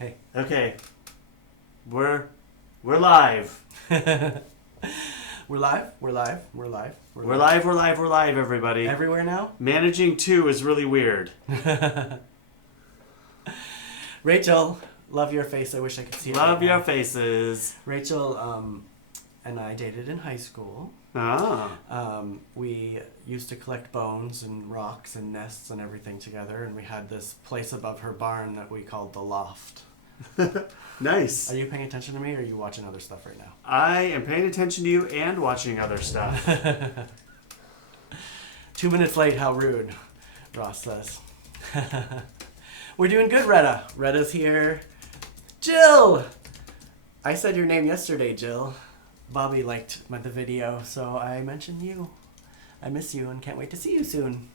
Hey. Okay. We're live. We're live. We're live. We're live. We're live, everybody. Everywhere now? Managing two is really weird. Rachel, love your face. I wish I could see it. Love right your now. faces. Rachel and I dated in high school. Ah. We used to collect bones and rocks and nests and everything together, and we had this place above her barn that we called the loft. Nice. Are you paying attention to me, or are you watching other stuff right now? I am paying attention to you and watching other stuff. 2 minutes late, how rude, Ross says. We're doing good, Retta. Retta's here. Jill! I said your name yesterday, Jill. Bobby liked the video, so I mentioned you. I miss you and can't wait to see you soon.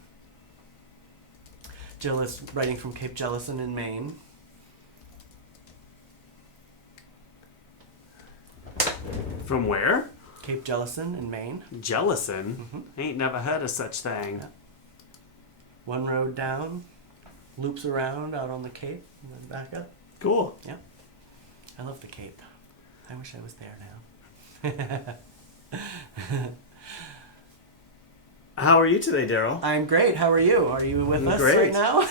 Jill is writing from Cape Jellison in Maine. From where? Cape Jellison in Maine. Jellison? Mm-hmm. Ain't never heard of such thing. Yeah. One road down, loops around out on the Cape, and then back up. Cool. Yeah. I love the Cape. I wish I was there now. How are you today, Daryl? I'm great. How are you? Are you with us Great. right now?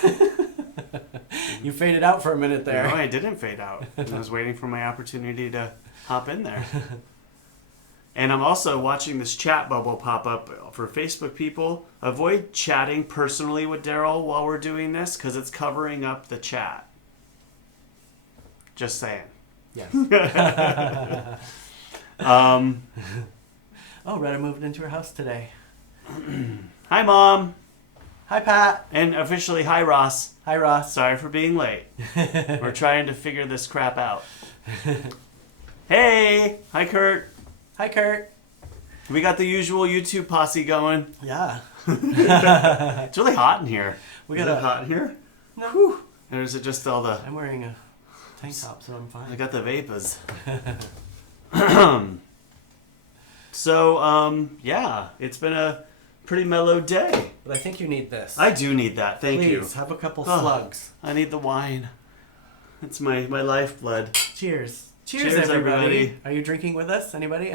You faded out for a minute there. No, I didn't fade out. I was waiting for my opportunity to hop in there. And I'm also watching this chat bubble pop up for Facebook people. Avoid chatting personally with Daryl while we're doing this because it's covering up the chat. Just saying. Yes. Oh, Retta moved into her house today. hi, Mom. Hi, Pat. And officially, hi, Ross. Hi, Ross. Sorry for being late. We're trying to figure this crap out. Hey. Hi, Kurt. Hi, Kurt. We got the usual YouTube posse going. Yeah. It's really hot in here. We Is got it hot in here? No. Whew. Or is it just all the... I'm wearing a tank top, so I'm I fine. got the vapors. So, yeah, it's been a pretty mellow day. But I think you need this. I do need that. Thank you. Please, have a couple Oh. slugs. I need the wine. It's my lifeblood. Cheers. Cheers, everybody. everybody. Are you drinking with us? Anybody?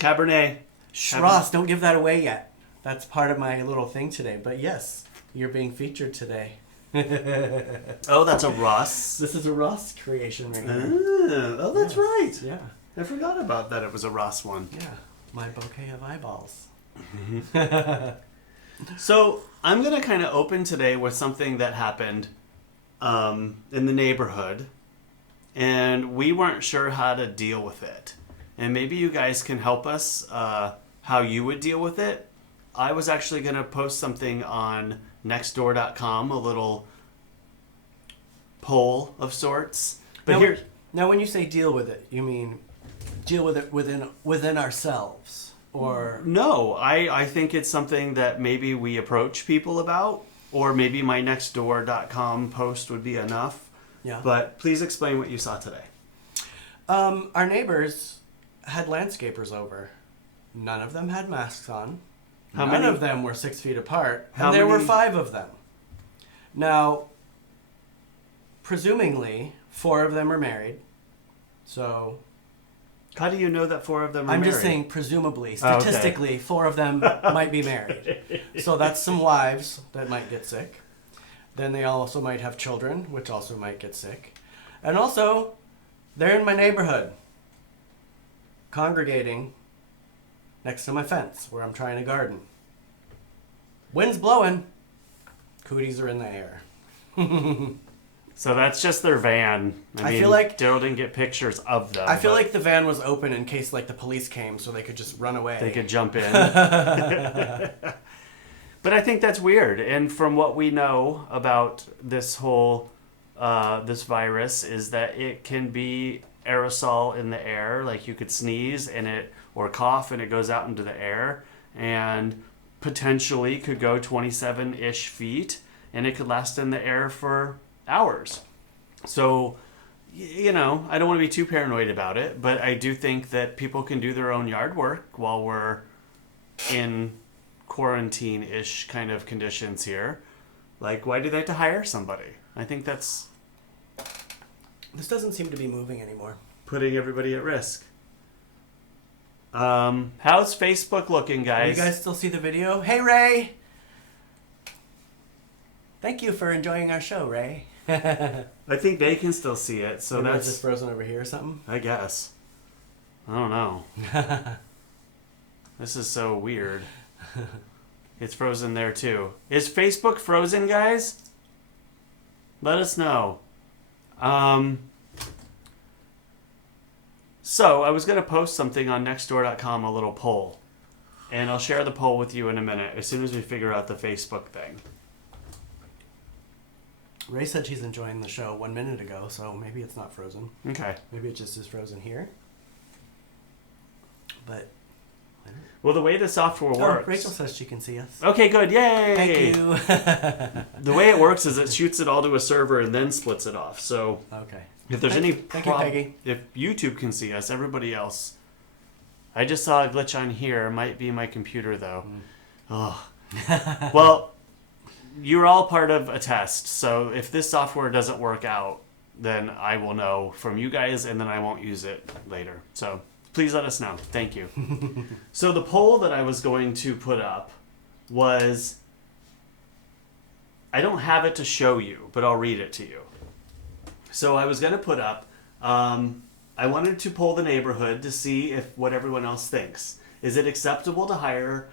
Cabernet. Shh, Ross, don't give that away yet. That's part of my little thing today. But yes, you're being featured today. Oh, that's a Ross. This is a Ross creation right here. Oh, that's right. Yeah. I forgot about that. It was a Ross one. Yeah. My bouquet of eyeballs. So I'm going to kind of open today with something that happened in the neighborhood. And we weren't sure how to deal with it. And maybe you guys can help us how you would deal with it. I was actually going to post something on nextdoor.com, a little poll of sorts. But Now, when you say deal with it, you mean deal with it within ourselves, or No, I think it's something that maybe we approach people about, or maybe my nextdoor.com post would be enough. yeah. But please explain what you saw today. Our neighbors had landscapers over. None of them had masks on. How None many- of them were 6 feet apart. How And there were many- 5 of them. Now, presumably, 4 of them are married. So, How do you know that 4 of them are I'm married? just saying, presumably, Oh, okay. statistically, 4 of them might be married. So that's some wives that might get sick. Then they also might have children, which also might get sick. And also, they're in my neighborhood, congregating next to my fence where I'm trying to garden. Wind's blowing. Cooties are in the air. So that's just their van. I feel like- Daryl didn't get pictures of them. I feel but like the van was open in case the police came so they could just run away. they could jump in. But I think that's weird. And from what we know about this whole this virus is that it can be aerosol in the air. Like you could sneeze and it or cough and it goes out into the air and potentially could go 27-ish feet and it could last in the air for hours. So, I don't want to be too paranoid about it, but I do think that people can do their own yard work while we're in quarantine-ish kind of conditions here. Like, why do they have to hire somebody? I think that's This doesn't seem to be moving anymore. Putting everybody at risk. How's Facebook looking, Can you guys? guys still see the video? Hey, Ray! Thank you for enjoying our show, Ray. I think they can still see it, so Maybe that's... it's just frozen over here or something? I guess. I don't know. This is so weird. It's frozen there, too. Is Facebook frozen, guys? Let us know. So, I was going to post something on nextdoor.com, a little poll. And I'll share the poll with you in a minute, as soon as we figure out the Facebook thing. Ray said she's enjoying the show 1 minute ago, so maybe it's not frozen. Okay. Maybe it just is frozen here. But... Well, the way the software works... Rachel says she can see us. Okay, good. Yay! Thank you. The way it works is it shoots it all to a server and then splits it off. So Okay. if there's Thank any you. Thank you, Peggy. if YouTube can see us, everybody else. I just saw a glitch on here. It might be my computer though. Oh. Well, you're all part of a test. So if this software doesn't work out, then I will know from you guys, and then I won't use it later. So please let us know. Thank you. So the poll that I was going to put up was, I don't have it to show you, but I'll read it to you. So I was going to put up, I wanted to poll the neighborhood to see if what everyone else thinks. Is it acceptable to hire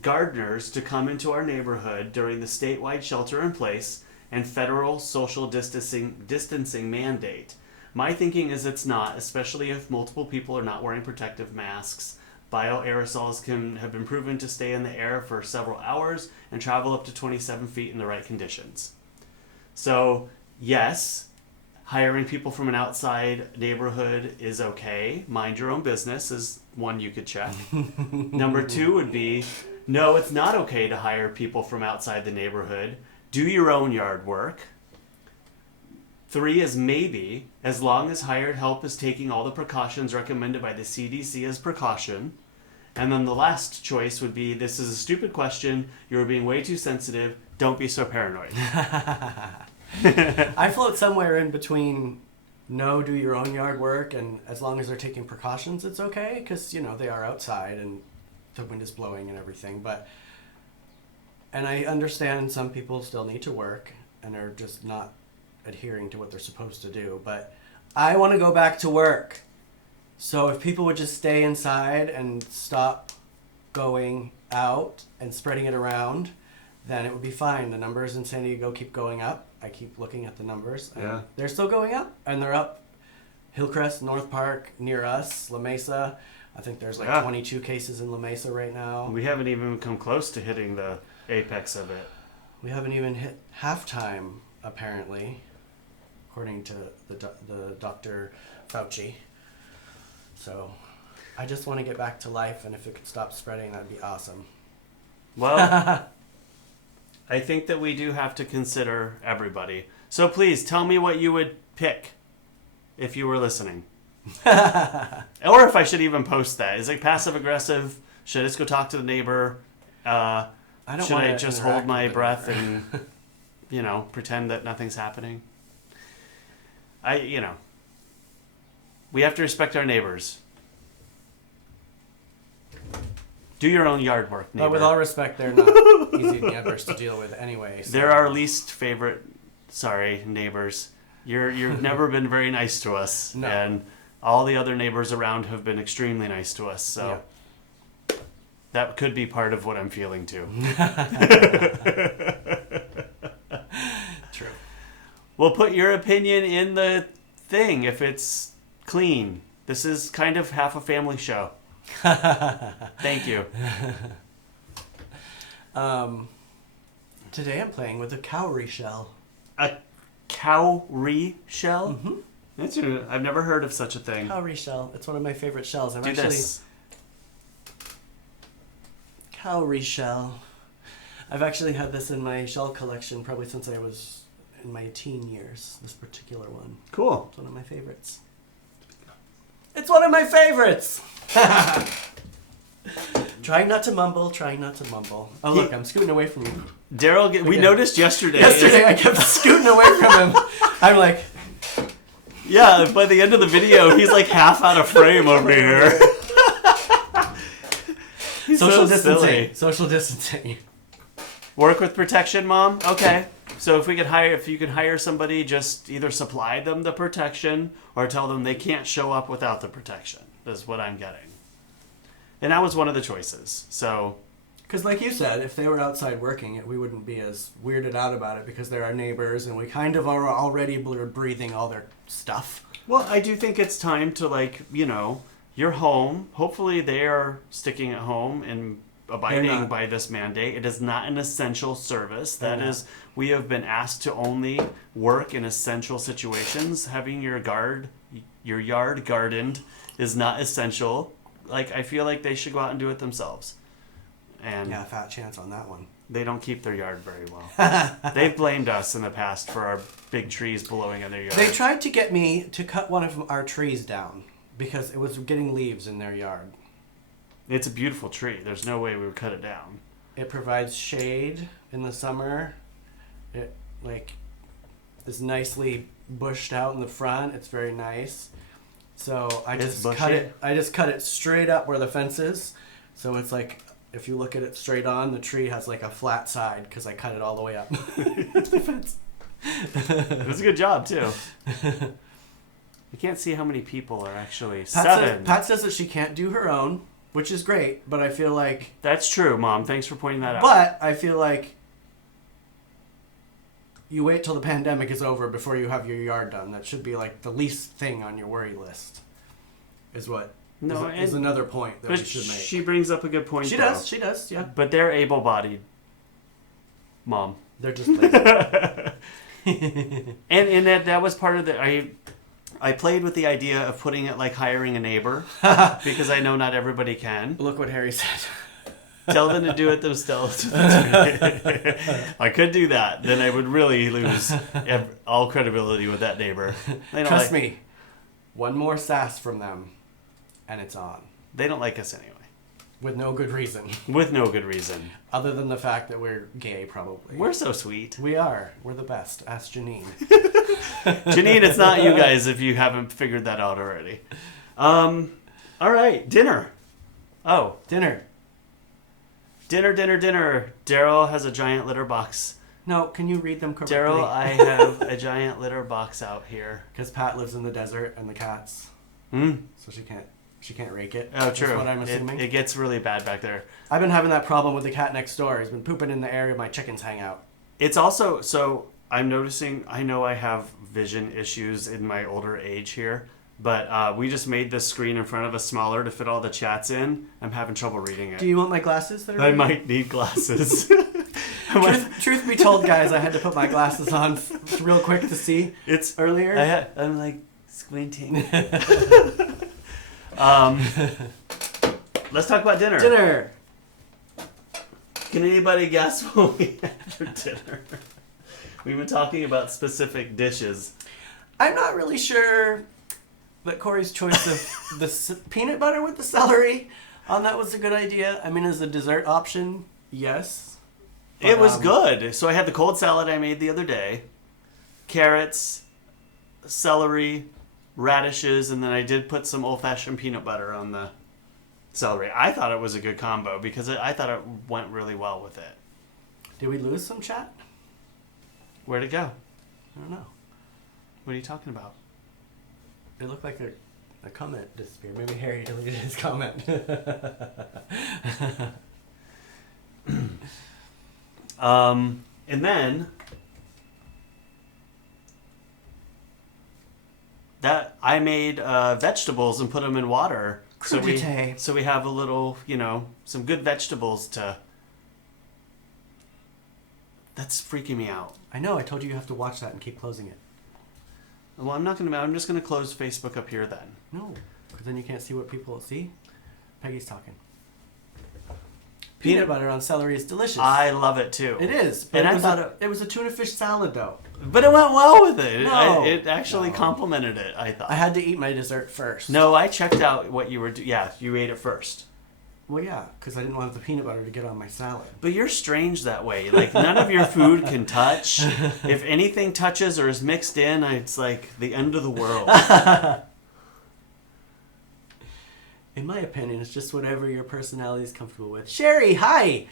gardeners to come into our neighborhood during the statewide shelter-in-place and federal social distancing mandate? My thinking is it's not, especially if multiple people are not wearing protective masks. Bioaerosols have been proven to stay in the air for several hours and travel up to 27 feet in the right conditions. So, yes, hiring people from an outside neighborhood is okay. Mind your own business is one you could check. Number 2 would be, no, it's not okay to hire people from outside the neighborhood. Do your own yard work. 3 is maybe, as long as hired help is taking all the precautions recommended by the CDC as precaution. And then the last choice would be, this is a stupid question, you're being way too sensitive, don't be so paranoid. I float somewhere in between no, do your own yard work, and as long as they're taking precautions, it's okay, because, you know, they are outside and the wind is blowing and everything. And I understand some people still need to work and are just not adhering to what they're supposed to do, but I want to go back to work. So if people would just stay inside and stop going out and spreading it around, then it would be fine. The numbers in San Diego keep going up. I keep looking at the numbers. And Yeah. they're still going up, and they're up Hillcrest, North Park, near us, La Mesa. I think there's like 22 cases in La Mesa right now. We haven't even come close to hitting the apex of it. We haven't even hit halftime, apparently, according to the Dr. Fauci. So I just want to get back to life, and if it could stop spreading, that'd be awesome. Well, I think that we do have to consider everybody. So please tell me what you would pick if you were listening. Or if I should even post that. Is it passive aggressive? Should I just go talk to the neighbor? Should I just hold my breath and, pretend that nothing's happening? We have to respect our neighbors. Do your own yard work, neighbor. But with all respect, they're not easy neighbors to deal with anyway. So. They're our least favorite, neighbors. You've never been very nice to us. No. And all the other neighbors around have been extremely nice to us. So that could be part of what I'm feeling too. True. Well, put your opinion in the thing if it's clean. This is kind of half a family show. Thank you. Today I'm playing with a cowrie shell. A cowrie shell? Mm-hmm. I've never heard of such a thing. Cowrie shell. It's one of my favorite shells. Do this. Cowrie shell. I've actually had this in my shell collection probably since I was in my teen years. This particular one. Cool. It's one of my favorites. It's one of my favorites! Trying not to mumble, trying not to mumble. Oh, look, I'm scooting away from you. Daryl, we noticed yesterday. Yesterday I kept scooting away from him. I'm like... Yeah, by the end of the video, he's like half out of frame over here. Social so distancing. silly. Social distancing. Work with protection, Mom? Okay. So if you could hire somebody, just either supply them the protection or tell them they can't show up without the protection, is what I'm getting. And that was one of the choices. So, because like you said, if they were outside working, we wouldn't be as weirded out about it because they're our neighbors and we kind of are already breathing all their stuff. well, I do think it's time to, like, you're home. Hopefully they are sticking at home and abiding by this mandate. It is not an essential service. That is, we have been asked to only work in essential situations. Having your yard gardened is not essential. Like, I feel like they should go out and do it themselves. And Yeah, fat chance on that one. they don't keep their yard very well. They've blamed us in the past for our big trees blowing in their yard. They tried to get me to cut one of our trees down because it was getting leaves in their yard. It's a beautiful tree. There's no way we would cut it down. It provides shade in the summer. It is nicely bushed out in the front. It's very nice. So I just cut it straight up where the fence is. So it's like if you look at it straight on, the tree has like a flat side because I cut it all the way up. The fence. It was a good job too. You can't see how many people are actually Pat says that she can't do her own, which is great, but I feel like... That's true, Mom. Thanks for pointing that out. But I feel like you wait till the pandemic is over before you have your yard done. That should be like the least thing on your worry list. Is another point that we should make. She brings up a good point. She does, yeah. But they're able-bodied, Mom. They're just lazy. and that was part of the... I played with the idea of putting it like hiring a neighbor because I know not everybody can. Look what Harry said. Tell them to do it themselves. I could do that. Then I would really lose all credibility with that neighbor. Trust me. One more sass from them, and it's on. They don't like us anyway. With no good reason. With no good reason. Other than the fact that we're gay, probably. We're so sweet. We are. We're the best. Ask Janine. Janine, it's not you guys if you haven't figured that out already. All right. Dinner. Oh. Dinner. Dinner. Daryl has a giant litter box. No, can you read them correctly? Daryl, I have a giant litter box out here. Because Pat lives in the desert and the cats. So she can't rake it. Oh, true. That's what I'm assuming. It gets really bad back there. I've been having that problem with the cat next door. He's been pooping in the area my chickens hang out. It's also, so I'm noticing, I know I have vision issues in my older age here, but we just made this screen in front of us smaller to fit all the chats in. I'm having trouble reading it. Do you want my glasses? I might need glasses. Truth be told, guys, I had to put my glasses on real quick to see. It's earlier. I'm like squinting. Let's talk about dinner. Dinner. Can anybody guess what we had for dinner? We've been talking about specific dishes. I'm not really sure that Corey's choice of the peanut butter with the celery on that was a good idea. I mean, as a dessert option, yes. But, it was good. So I had the cold salad I made the other day. Carrots, celery, radishes, and then I did put some old-fashioned peanut butter on the celery. I thought it was a good combo because I thought it went really well with it. Did we lose some chat? Where'd it go? I don't know. What are you talking about? It looked like a comment disappeared. Maybe Harry deleted his comment. And then that I made vegetables and put them in water. So we have a little, some good vegetables to... That's freaking me out. I know. I told you have to watch that and keep closing it. Well, I'm just going to close Facebook up here then. No, because then you can't see what people see. Peggy's talking. Peanut Peanut butter on celery is delicious. I love it too. It is. But it was a tuna fish salad, though. But it went well with it. No. It actually complemented it, I thought. I had to eat my dessert first. No, I checked out what you were doing. Yeah, you ate it first. Well, yeah, because I didn't want the peanut butter to get on my salad. But you're strange that way. Like, none of your food can touch. If anything touches or is mixed in, it's like the end of the world. In my opinion, it's just whatever your personality is comfortable with. Sherry, hi!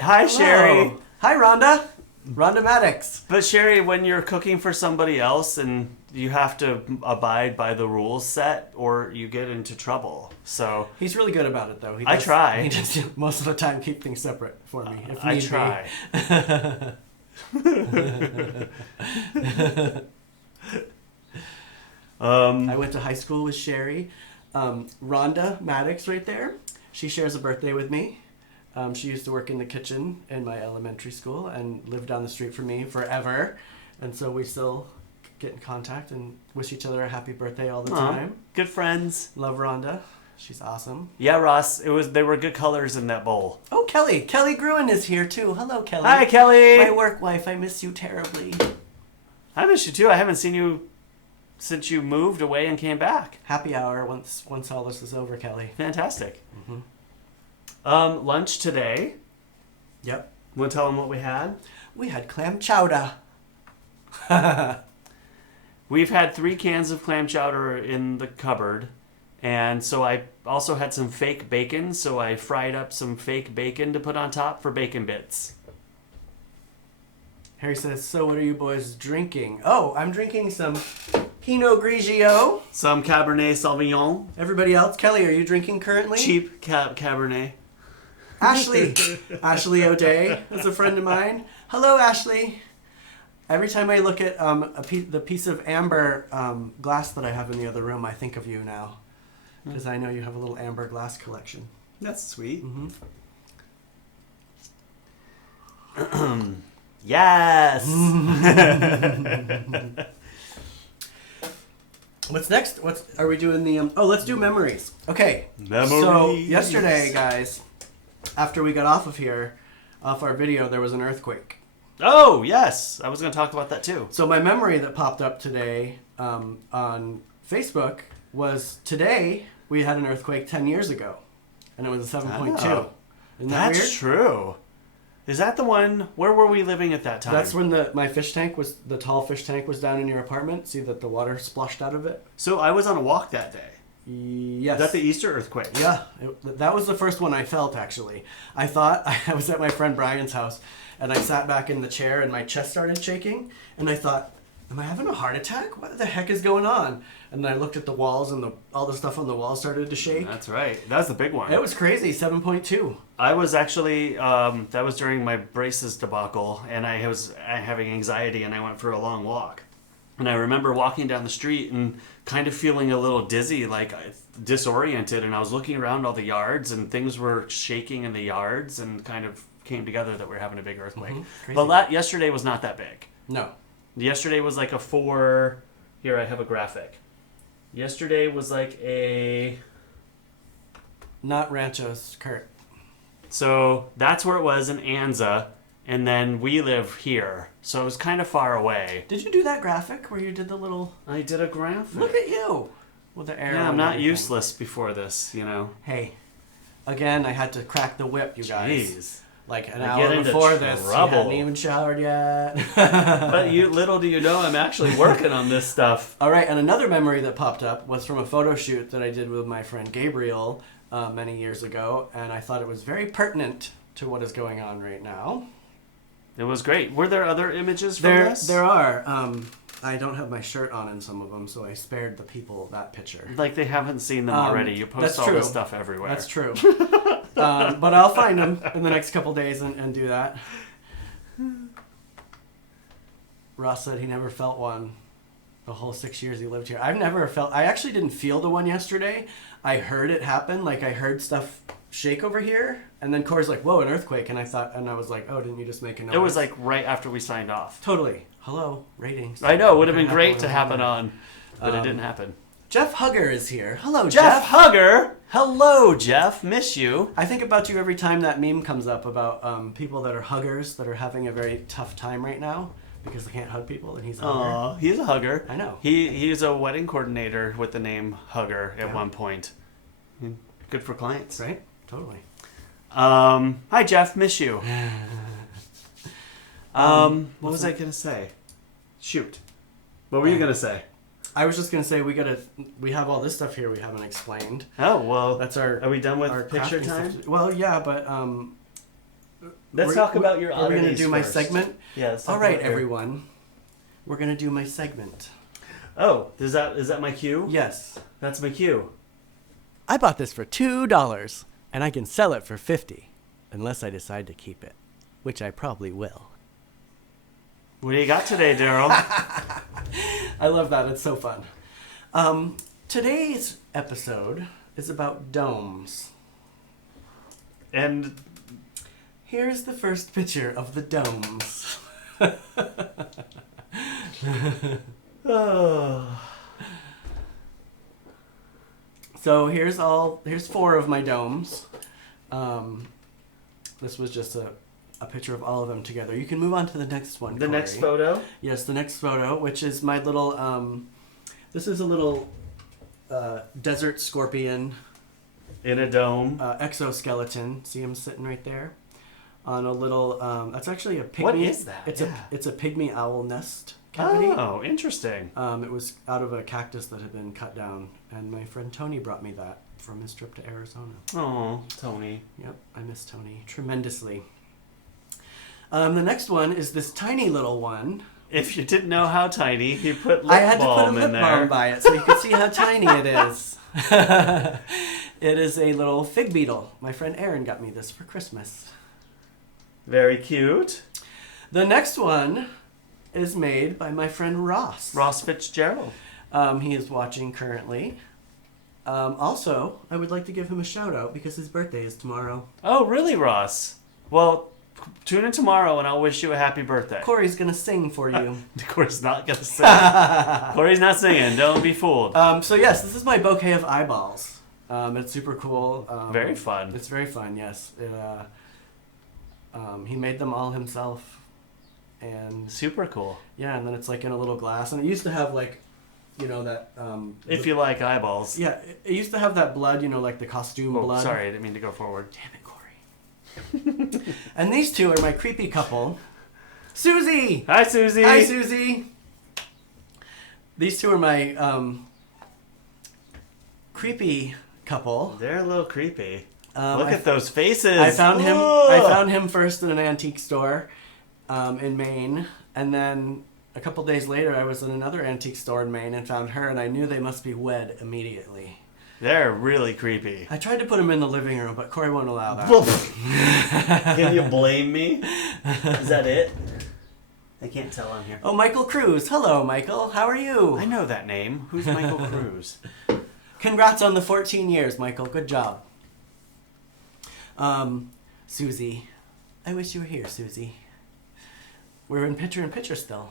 Hi, Hello. Sherry. Hi, Rhonda. Rhonda Maddox. But Sherry, when you're cooking for somebody else and you have to abide by the rules set, or you get into trouble. So He's really good about it, though. I try. He does most of the time keep things separate for me. If I need try. I went to high school with Sherry. Rhonda Maddox right there. She shares a birthday with me. She used to work in the kitchen in my elementary school and lived down the street from me forever. And so we still get in contact and wish each other a happy birthday all the time. Good friends. Love Rhonda. She's awesome. Yeah, Ross. They were good colors in that bowl. Oh, Kelly. Kelly Gruen is here too. Hello, Kelly. Hi, Kelly. My work wife. I miss you terribly. I miss you too. I haven't seen you since you moved away and came back. Happy hour once all this is over, Kelly. Fantastic. Mm-hmm. Lunch today. Yep. Want to tell them what we had? We had clam chowder. We've had 3 cans of clam chowder in the cupboard. And so I also had some fake bacon. So I fried up some fake bacon to put on top for bacon bits. Harry says, so what are you boys drinking? Oh, I'm drinking some Pinot Grigio. Some Cabernet Sauvignon. Everybody else? Kelly, are you drinking currently? Cheap Cabernet. Ashley. Ashley O'Day is a friend of mine. Hello, Ashley. Every time I look at the piece of amber glass that I have in the other room, I think of you now. Because I know you have a little amber glass collection. That's sweet. Mm-hmm. Yes. What's next? Are we doing the let's do memories. Okay. Memories. So yesterday, guys, after we got off our video, there was an earthquake. Oh, yes. I was going to talk about that too. So my memory that popped up today on Facebook was today we had an earthquake 10 years ago, and it was a 7.2. Oh. Isn't that That's weird? true. Is that the one? Where were we living at that time? That's when my fish tank the tall fish tank was down in your apartment. See that the water splashed out of it? So I was on a walk that day. Yes. Is that the Easter earthquake? Yeah. That was the first one I felt, actually. I thought I was at my friend Brian's house, and I sat back in the chair, and my chest started shaking, and I thought, am I having a heart attack? What the heck is going on? And then I looked at the walls, and all the stuff on the walls started to shake. That's right. That was the big one. It was crazy, 7.2. I was actually, that was during my braces debacle, and I was having anxiety, and I went for a long walk. And I remember walking down the street and kind of feeling a little dizzy, like disoriented, and I was looking around all the yards, and things were shaking in the yards, and kind of came together that we were having a big earthquake. Mm-hmm. But yesterday was not that big. No. Yesterday was like a 4... Here, I have a graphic. Yesterday was like a... Not Ranchos, Kurt. So that's where it was in Anza, and then we live here. So it was kind of far away. Did you do that graphic where you did the little... I did a graphic. Look at you! With the arrow. Yeah, I'm and not everything. useless before this, you know. Hey, again, I had to crack the whip, you guys. Jeez. Like an I hour get into before this, you trouble. hadn't even showered yet. But little do you know, I'm actually working on this stuff. All right, and another memory that popped up was from a photo shoot that I did with my friend Gabriel many years ago, and I thought it was very pertinent to what is going on right now. It was great. Were there other images from this? There are. I don't have my shirt on in some of them, so I spared the people that picture. Like they haven't seen them already. You post that's all true. this stuff everywhere. That's true. But I'll find them in the next couple days and do that. Ross said he never felt one the whole 6 years he lived here. I actually didn't feel the one yesterday. I heard it happen. Like I heard stuff shake over here. And then Corey's like, whoa, an earthquake. And I was like, oh, didn't you just make a noise? It was like right after we signed off. Totally. Hello, ratings. I know. It would have been great to happen on, but it didn't happen. Jeff Hugger is here. Hello, Jeff Hugger. Hello, Jeff. Miss you. I think about you every time that meme comes up about people that are huggers that are having a very tough time right now because they can't hug people, and he's a hugger. Aw, he's a hugger. I know. He's a wedding coordinator with the name Hugger at one point. Good for clients. Right? Totally. Hi, Jeff. Miss you. What was I going to say? Shoot. What were you going to say? I was just gonna say we have all this stuff here we haven't explained. Oh, well. That's our. Are we done with our picture crafting time? stuff. Well, yeah, but Let's talk about your oddities. Are we gonna do my first. segment? Yeah. Let's talk All right, about your- everyone. We're gonna do my segment. Oh, is that my cue? Yes. That's my cue. I bought this for $2, and I can sell it for $50, unless I decide to keep it, which I probably will. What do you got today, Daryl? I love that. It's so fun. Today's episode is about domes. And Here's the first picture of the domes. oh. So here's 4 of my domes. This was just a picture of all of them together. You can move on to the next one. The Corey. next photo? Yes, the next photo, which is my little. This is a little desert scorpion In a dome. exoskeleton. See him sitting right there on a little. That's actually a pygmy. What is that? It's a pygmy owl nest cavity. Oh, interesting. It was out of a cactus that had been cut down, and my friend Tony brought me that from his trip to Arizona. Oh, Tony. Yep, I miss Tony tremendously. The next one is this tiny little one. If you didn't know how tiny, he put lip I had to put a balm lip in there. balm by it so you could see how tiny it is. It is a little fig beetle. My friend Aaron got me this for Christmas. Very cute. The next one is made by my friend Ross. Ross Fitzgerald. He is watching currently. Also, I would like to give him a shout out because his birthday is tomorrow. Oh, really, Ross? Well, tune in tomorrow and I'll wish you a happy birthday. Corey's gonna sing for you. Corey's not going to sing. Corey's not singing. Don't be fooled. So yes, this is my bouquet of eyeballs. It's super cool. Very fun. It's very fun, yes. He made them all himself. And Super cool. yeah, and then it's like in a little glass. And it used to have like, you know, that... If you like eyeballs. Yeah, it used to have that blood, you know, like the costume Oh, blood. sorry, I didn't mean to go forward. Damn it, Corey. And these two are my creepy couple. Susie! Hi, Susie. Hi, Susie! These two are my creepy couple. They're a little creepy. I Look at those faces. I found him. Whoa. I found him first in an antique store, in Maine, and then a couple days later, I was in another antique store in Maine and found her, and I knew they must be wed immediately. They're really creepy. I tried to put them in the living room, but Corey won't allow that. Can you blame me? Is that it? I can't tell on here. Oh, Michael Cruz. Hello, Michael. How are you? I know that name. Who's Michael Cruz? Congrats on the 14 years, Michael. Good job. Susie. I wish you were here, Susie. We're in picture still.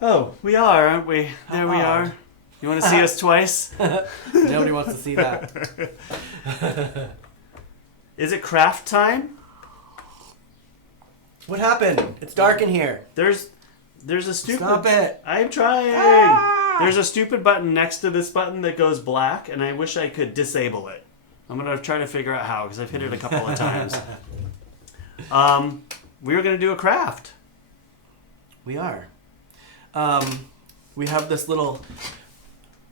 Oh, we are, aren't we? There we odd. are. You want to see us twice? Nobody wants to see that. Is it craft time? What happened? It's dark in here. There's a stupid... Stop it. I'm trying. Ah! There's a stupid button next to this button that goes black, and I wish I could disable it. I'm going to try to figure out how, because I've hit it a couple of times. We were going to do a craft. We are. We have this little...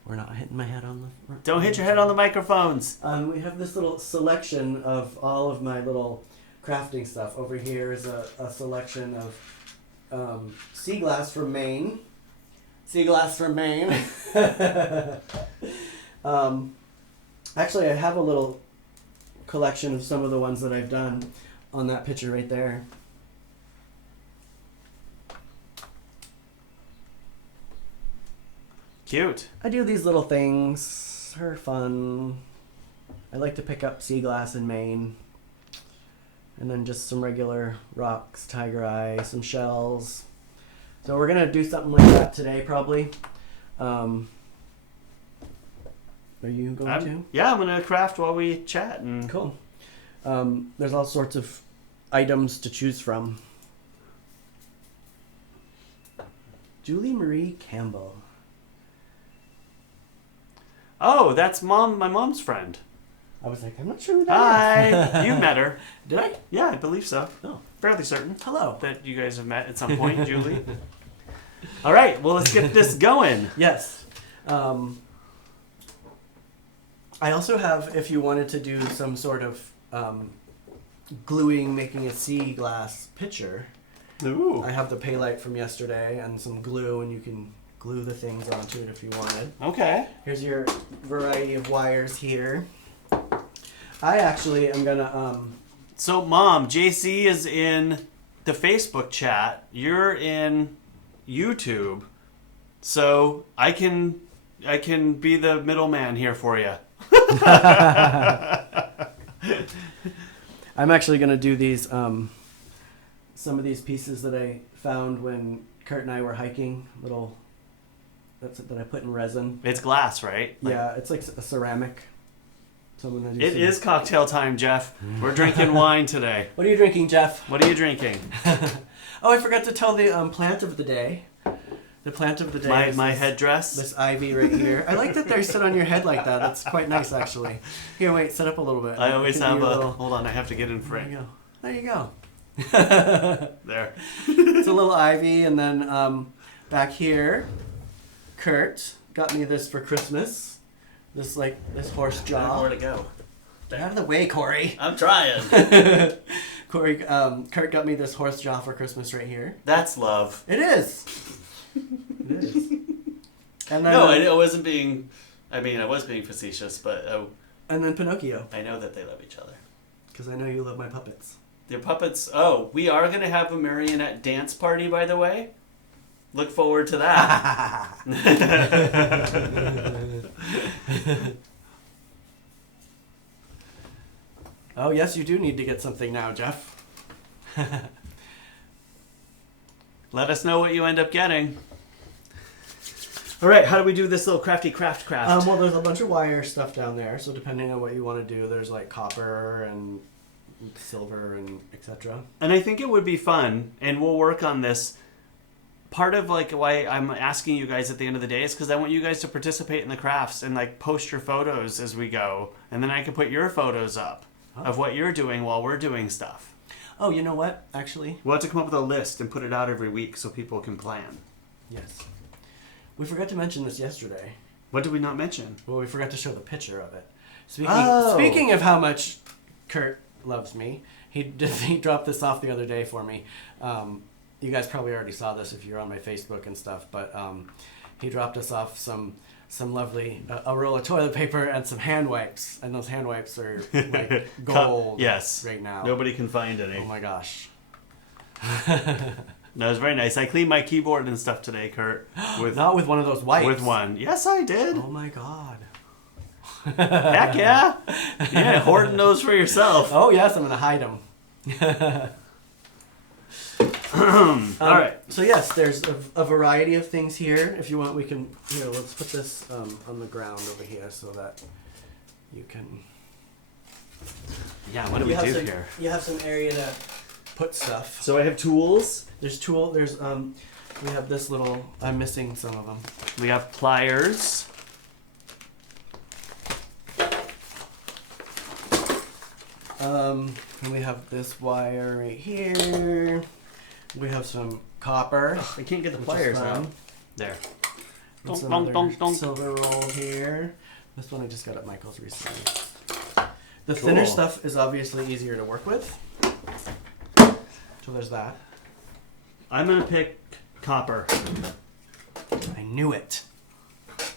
We're not hitting my head on the... Don't hit your head on the microphones. We have this little selection of all of my little crafting stuff. Over here is a selection of sea glass from Maine. Sea glass from Maine. Actually, I have a little collection of some of the ones that I've done on that picture right there. Cute. I do these little things. They're fun. I like to pick up sea glass in Maine. And then just some regular rocks, tiger eye, some shells. So we're going to do something like that today, probably. Are you going to? Yeah, I'm going to craft while we chat. And Cool. There's all sorts of items to choose from. Julie Marie Campbell. Oh, that's my mom's friend. I was like, I'm not sure who that is. Hi. You met her. Did I? Yeah, I believe so. Oh. Fairly certain Hello. that you guys have met at some point, Julie. All right, well, let's get this going. Yes. I also have, if you wanted to do some sort of gluing, making a sea glass pitcher, Ooh. I have the Paylite from yesterday and some glue, and you can glue the things onto it if you wanted. Okay. Here's your variety of wires here. I actually am gonna So, Mom, JC is in the Facebook chat. You're in YouTube. So, I can be the middleman here for you. I'm actually gonna do these some of these pieces that I found when Kurt and I were hiking. That I put in resin. It's glass, right? Yeah, it's like a ceramic. So I'm gonna do It is cocktail time, Jeff. We're drinking wine today. What are you drinking, Jeff? What are you drinking? Oh, I forgot to tell the plant of the day. The plant of the day. My headdress. This ivy right here. I like that they sit on your head like that. That's quite nice, actually. Here, wait, set up a little bit. I always It can have be a. little- Hold on, I have to get in There frame. you go. There you go. There. It's a little ivy, and then back here, Kurt got me this for Christmas. This horse jaw. Where to go? Get out of the way, Corey. I'm trying. Corey, Kurt got me this horse jaw for Christmas right here. That's love. It is. It is. And then, No, I wasn't being. I mean, I was being facetious, but and then Pinocchio, I know that they love each other. because I know you love my puppets. Your puppets. Oh, we are going to have a marionette dance party, by the way. Look forward to that. Oh, yes, you do need to get something now, Jeff. Let us know what you end up getting. All right, how do we do this little crafty craft? Well, there's a bunch of wire stuff down there, so depending on what you want to do, there's like copper and silver and etc. And I think it would be fun, and we'll work on this. Part of like why I'm asking you guys at the end of the day is because I want you guys to participate in the crafts and like post your photos as we go, and then I can put your photos up of what you're doing while we're doing stuff. Oh, you know what? Actually, We'll have to come up with a list and put it out every week so people can plan. yes. We forgot to mention this yesterday. What did we not mention? Well, we forgot to show the picture of it. Oh. Speaking of how much Kurt loves me, he dropped this off the other day for me. You guys probably already saw this if you're on my Facebook and stuff, but he dropped us off some lovely a roll of toilet paper and some hand wipes, and those hand wipes are like gold. Yes. Right now. Nobody can find any. Oh my gosh. No, it was very nice. I cleaned my keyboard and stuff today, Kurt. Not with one of those wipes. With one. Yes, I did. Oh my god. Heck yeah. Yeah, hoarding those for yourself. Oh yes, I'm gonna hide them. All right. So yes, there's a variety of things here. If you want, we can. Here, let's put this on the ground over here so that you can. Yeah, what do we do here? You have some area to put stuff. So I have tools. There's we have this little. I'm missing some of them. We have pliers. And we have this wire right here. We have some copper. I can't get the which is pliers fun. out. There. And some Dunk, other dunk, dunk. silver roll here. This one I just got at Michael's recently. The thinner Cool. stuff is obviously easier to work with. So there's that. I'm going to pick copper. I knew it.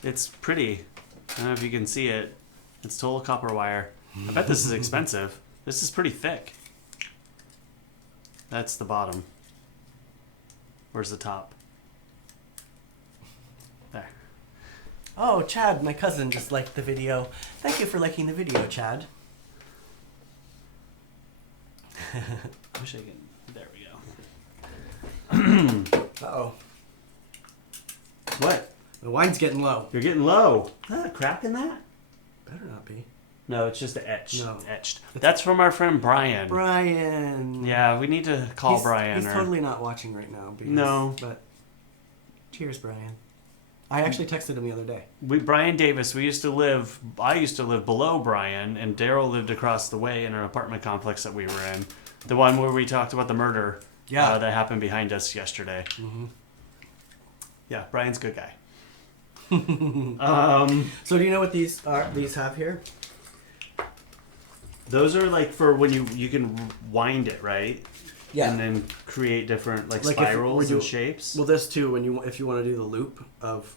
It's pretty. I don't know if you can see it. It's total copper wire. I bet this is expensive. This is pretty thick. That's the bottom. Where's the top? There. Oh, Chad, my cousin, just liked the video. Thank you for liking the video, Chad. Wish I could. There we go. Uh-oh. What? The wine's getting low. You're getting low. Is that a crack in that? Better not be. No, it's just etched. No. Etched. That's from our friend Brian. Brian. Yeah, we need to call He's Brian. He's totally not watching right now. No. But cheers, Brian. I actually texted him the other day. Brian Davis, I used to live below Brian, and Daryl lived across the way in an apartment complex that we were in. The one where we talked about the murder that happened behind us yesterday. Mm-hmm. Yeah, Brian's a good guy. So do you know what these have here? Those are like for when you can wind it, right? Yeah. And then create different like spirals and shapes. Well, this too, if you want to do the loop of.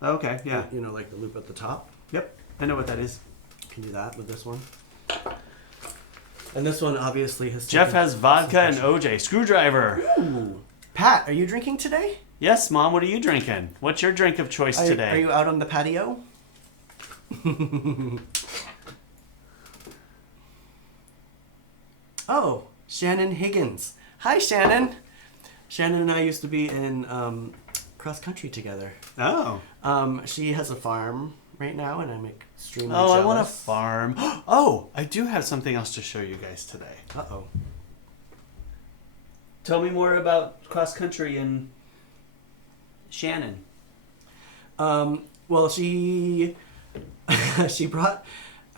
Okay. Yeah. Like the loop at the top. Yep. I know what that is. You can do that with this one. And this one obviously has. Jeff has vodka and OJ screwdriver. Ooh. Pat, are you drinking today? Yes, Mom. What are you drinking? What's your drink of choice today? Are you out on the patio? Oh, Shannon Higgins. Hi, Shannon. Shannon and I used to be in cross country together. Oh. She has a farm right now, and I'm extremely jealous. I want a farm. Oh, I do have something else to show you guys today. Uh-oh. Tell me more about cross country and Shannon. Well, she brought,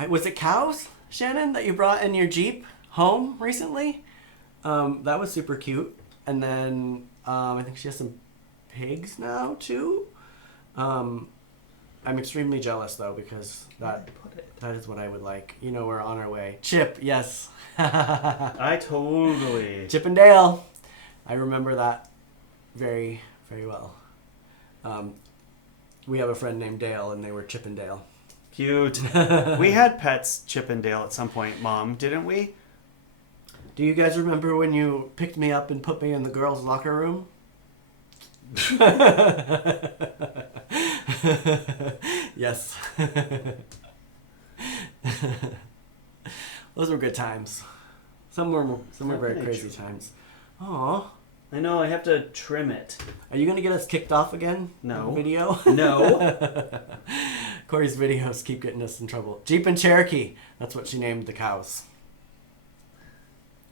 was it cows, Shannon, that you brought in your Jeep home recently? That was super cute. And then I think she has some pigs now too. I'm extremely jealous though, because that is what I would like. We're on our way. Chip, yes. I totally. Chip and Dale. I remember that very, very well. We have a friend named Dale, and they were Chip and Dale. Cute. We had pets, Chip and Dale, at some point, Mom, didn't we? Do you guys remember when you picked me up and put me in the girls' locker room? Yes. Those were good times. Some were very crazy times. Aw. I know, I have to trim it. Are you going to get us kicked off again? No. Video? No. Corey's videos keep getting us in trouble. Jeep and Cherokee. That's what she named the cows.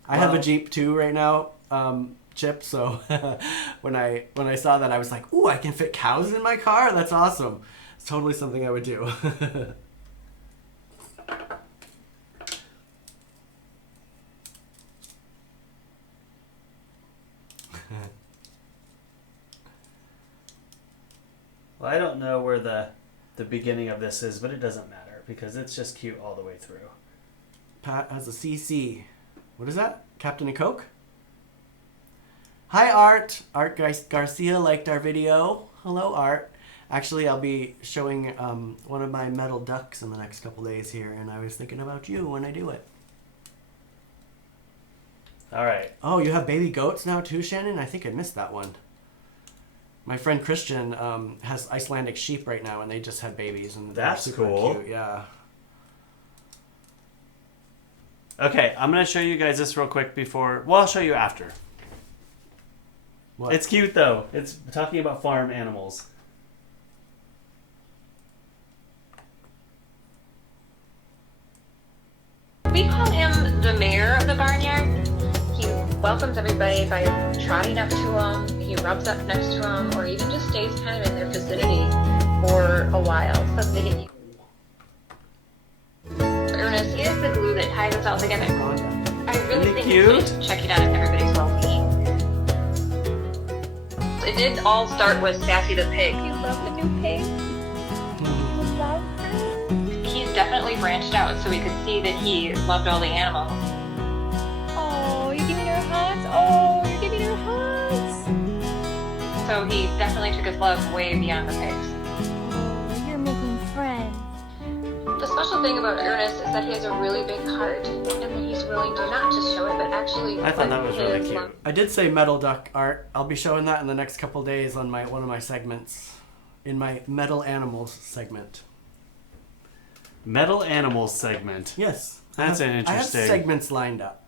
I have a Jeep too right now, Chip, so when I saw that, I was like, ooh, I can fit cows in my car? That's awesome. It's totally something I would do. Well, I don't know where the beginning of this is, but it doesn't matter because it's just cute all the way through. Pat has a CC. What is that? Captain and Coke? Hi, Art. Art Garcia liked our video. Hello, Art. Actually, I'll be showing one of my metal ducks in the next couple days here, and I was thinking about you when I do it. All right. Oh, you have baby goats now too, Shannon? I think I missed that one. My friend Christian has Icelandic sheep right now, and they just had babies, and that's super cool. Cute. Yeah. Okay, I'm gonna show you guys this real quick before. Well, I'll show you after. What? It's cute though. It's talking about farm animals. We call him the mayor of the barnyard. He welcomes everybody by trotting up to them, he rubs up next to them, or even just stays kind of in their vicinity for a while so they get. Ernest, he is the glue that ties us all together. I really think you should check it out if everybody's well-being. It did all start with Sassy the pig. You love the new pig? You love her? He's definitely branched out so we could see that he loved all the animals. Oh, you're giving her hugs? Oh, you're giving her hugs? So he definitely took his love way beyond the pigs. Oh, you're making friends. The special thing about Ernest is that he has a really big heart, and that he's willing to not just show it, but actually. I thought that was really cute. I did say metal duck art. I'll be showing that in the next couple days on one of my segments, in my metal animals segment. Metal animals segment. Yes, That's interesting. I have segments lined up.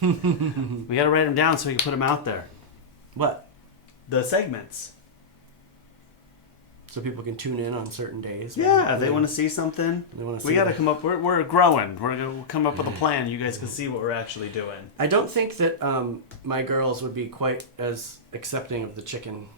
We gotta write them down so we can put them out there. What? The segments. So people can tune in on certain days. Yeah, they want to see something. We got to come up. We're growing. We're gonna come up with a plan. You guys can see what we're actually doing. I don't think that my girls would be quite as accepting of the chicken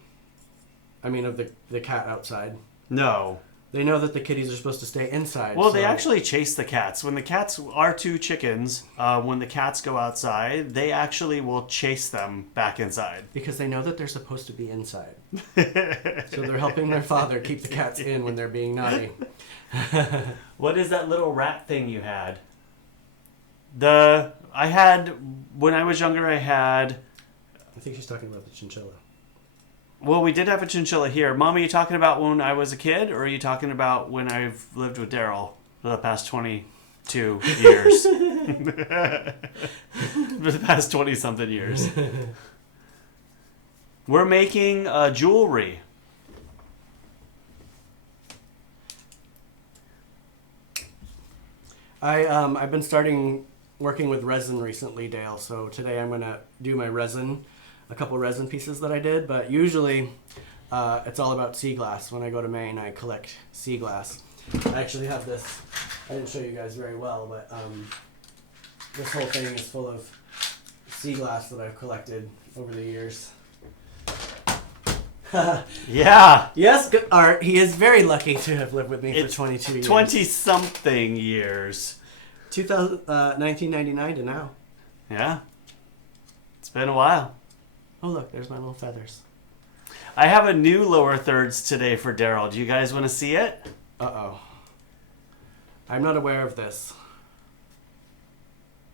I mean, of the cat outside. No. They know that the kitties are supposed to stay inside. Well, so... they actually chase the cats. When the cats are two chickens, when the cats go outside, they actually will chase them back inside. Because they know that they're supposed to be inside. So they're helping their father keep the cats in when they're being naughty. What is that little rat thing you had? When I was younger, I think she's talking about the chinchilla. Well, we did have a chinchilla here. Mom, are you talking about when I was a kid, or are you talking about when I've lived with Daryl for the past 22 years? For the past 20-something years. We're making jewelry. I've been working with resin recently, Dale. So today I'm gonna do my resin. A couple resin pieces that I did, but usually it's all about sea glass. When I go to Maine, I collect sea glass. I actually have this. I didn't show you guys very well, but this whole thing is full of sea glass that I've collected over the years. Yeah. Yes, good Art. He is very lucky to have lived with me for 22 years. 20-something years. 1999 to now. Yeah. It's been a while. Oh, look, there's my little feathers. I have a new lower thirds today for Daryl. Do you guys want to see it? Uh-oh. I'm not aware of this.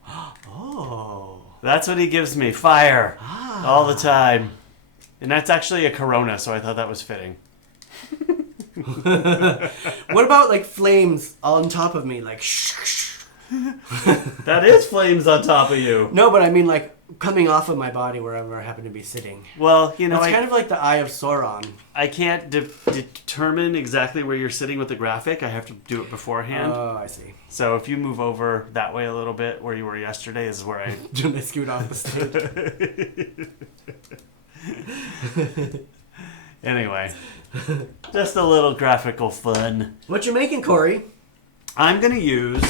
Oh. That's what he gives me. Fire. Ah. All the time. And that's actually a Corona, so I thought that was fitting. What about, like, flames on top of me? Like, shh. That is flames on top of you. No, but I mean, like, coming off of my body wherever I happen to be sitting. Well, you know, it's kind of like the Eye of Sauron. I can't determine exactly where you're sitting with the graphic. I have to do it beforehand. Oh, I see. So if you move over that way a little bit, where you were yesterday, is where I... Did I scoot off the stage? Anyway, just a little graphical fun. What you making, Corey? I'm going to use...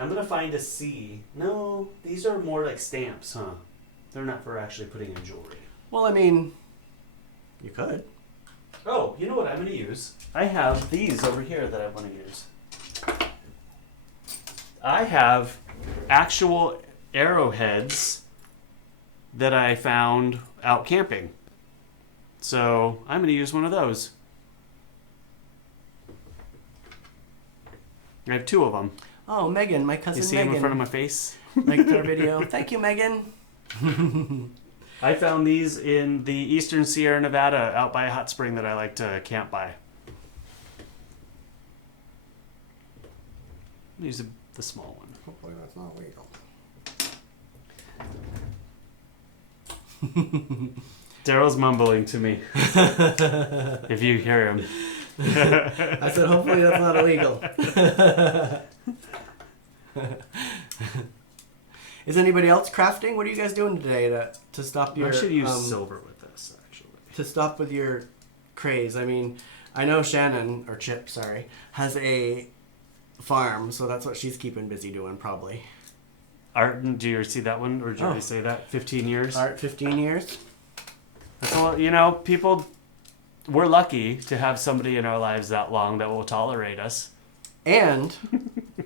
I'm going to find a C. No, these are more like stamps, huh? They're not for actually putting in jewelry. Well, I mean, you could. Oh, you know what I'm going to use? I have these over here that I want to use. I have actual arrowheads that I found out camping. So I'm going to use one of those. I have two of them. Oh, Megan, my cousin You see Megan. them in front of my face? Liked our video. Thank you, Megan. I found these in the eastern Sierra Nevada out by a hot spring that I like to camp by. Use the small one. Hopefully that's not legal. Daryl's mumbling to me. If you hear him. I said, hopefully that's not illegal. Is anybody else crafting? What are you guys doing today to stop your... I should use silver with this, actually. To stop with your craze. I mean, I know Shannon, or Chip, sorry, has a farm, so that's what she's keeping busy doing, probably. Art, do you see that one? Or did I say that? 15 years? Art, 15 years? That's all, you know, people... We're lucky to have somebody in our lives that long that will tolerate us. And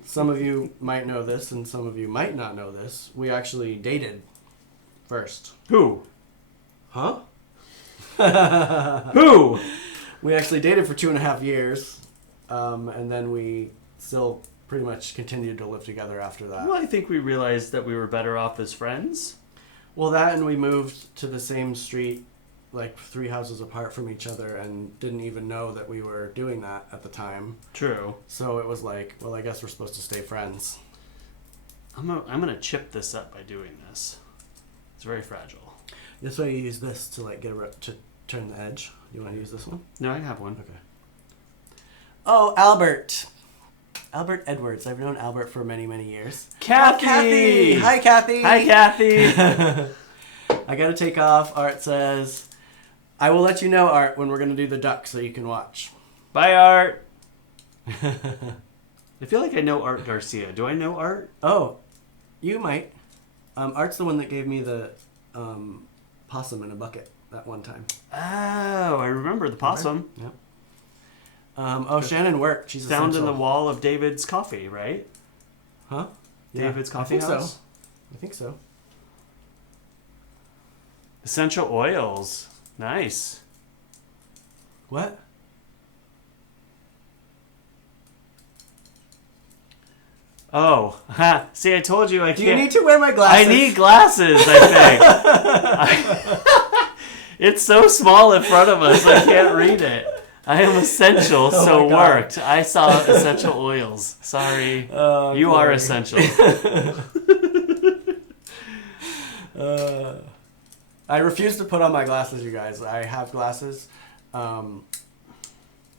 some of you might know this, and some of you might not know this. We actually dated first. Who? Huh? Who? We actually dated for 2.5 years, and then we still pretty much continued to live together after that. Well, I think we realized that we were better off as friends. Well, that and we moved to the same street, like 3 houses apart from each other, and didn't even know that we were doing that at the time. True. So it was like, well, I guess we're supposed to stay friends. I'm gonna chip this up by doing this. It's very fragile. That's why you use this to like to turn the edge. You want to use this one? No, I have one. Okay. Oh, Albert. Albert Edwards. I've known Albert for many, many years. Kathy! Oh, Kathy! Hi, Kathy! Hi, Kathy! I gotta take off. Art says, I will let you know, Art, when we're gonna do the duck so you can watch. Bye, Art! I feel like I know Art Garcia. Do I know Art? Oh, you might. Art's the one that gave me the possum in a bucket that one time. Oh, I remember the possum. Yep. Shannon worked. She's Found in essential. the wall of David's coffee, right? Huh? David's I coffee think house? so. I think so. Essential oils. Nice. What? Oh, ha. See, I told you I Do can't. you need to wear my glasses? I need glasses, I think. It's so small in front of us, I can't read it. I am essential, so my God. worked. I saw essential oils. Sorry. Oh, You are Corey. essential. I refuse to put on my glasses, you guys. I have glasses, and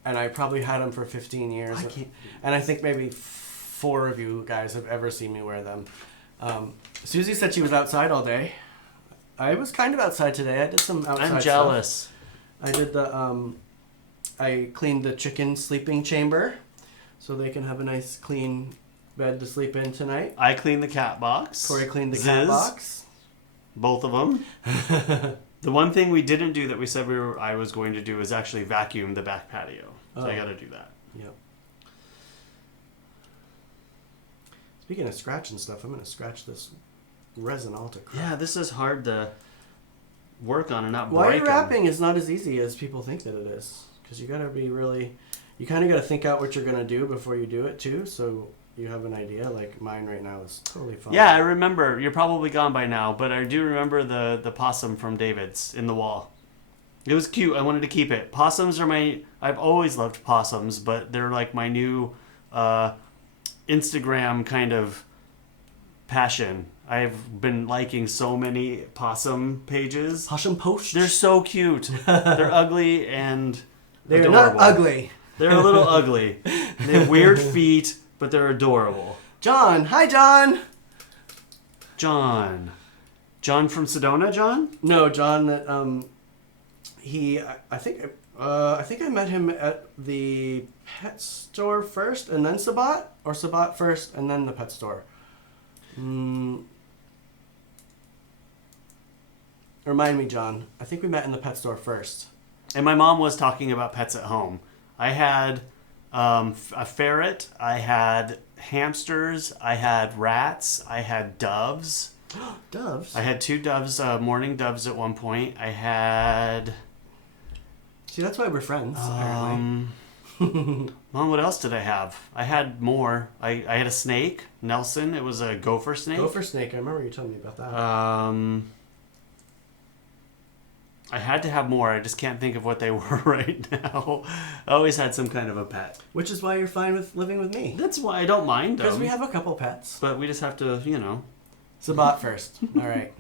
I probably had them for 15 years. I can't- And I think maybe 4 of you guys have ever seen me wear them. Susie said she was outside all day. I was kind of outside today. I did some outside I'm jealous. stuff. I did I cleaned the chicken sleeping chamber so they can have a nice clean bed to sleep in tonight. I cleaned the cat box. Corey cleaned the cat Ziz, box. Both of them. The one thing we didn't do that we said I was going to do is actually vacuum the back patio. So I Oh. got to do that. Yep. Speaking of scratching stuff, I'm going to scratch this resin all to crap. Yeah, this is hard to work on and not Wire break 'em. wrapping is not as easy as people think that it is. Because you got to be really... You kind of got to think out what you're going to do before you do it, too. So you have an idea. Like mine right now is totally fine. Yeah, I remember. You're probably gone by now, but I do remember the possum from David's in the wall. It was cute. I wanted to keep it. Possums are I've always loved possums, but they're like my new Instagram kind of passion. I've been liking so many possum pages. Possum post. They're so cute. They're ugly and They're adorable. not ugly. They're a little ugly. They have weird feet, but they're adorable. John. Hi, John. John from Sedona, John? No, John. I think I met him at the pet store first, and then Sabat, or Sabat first, and then the pet store. Remind me, John. I think we met in the pet store first. And my mom was talking about pets at home. I had a ferret. I had hamsters. I had rats. I had doves. Doves. I had 2 doves, morning doves at one point. I had... See, that's why we're friends, apparently. Mom, what else did I have? I had more. I had a snake, Nelson. It was a gopher snake. Gopher snake. I remember you telling me about that. I had to have more. I just can't think of what they were right now. I always had some kind of a pet. Which is why you're fine with living with me. That's why I don't mind them. Because we have a couple pets. But we just have to, Sabat first. All right.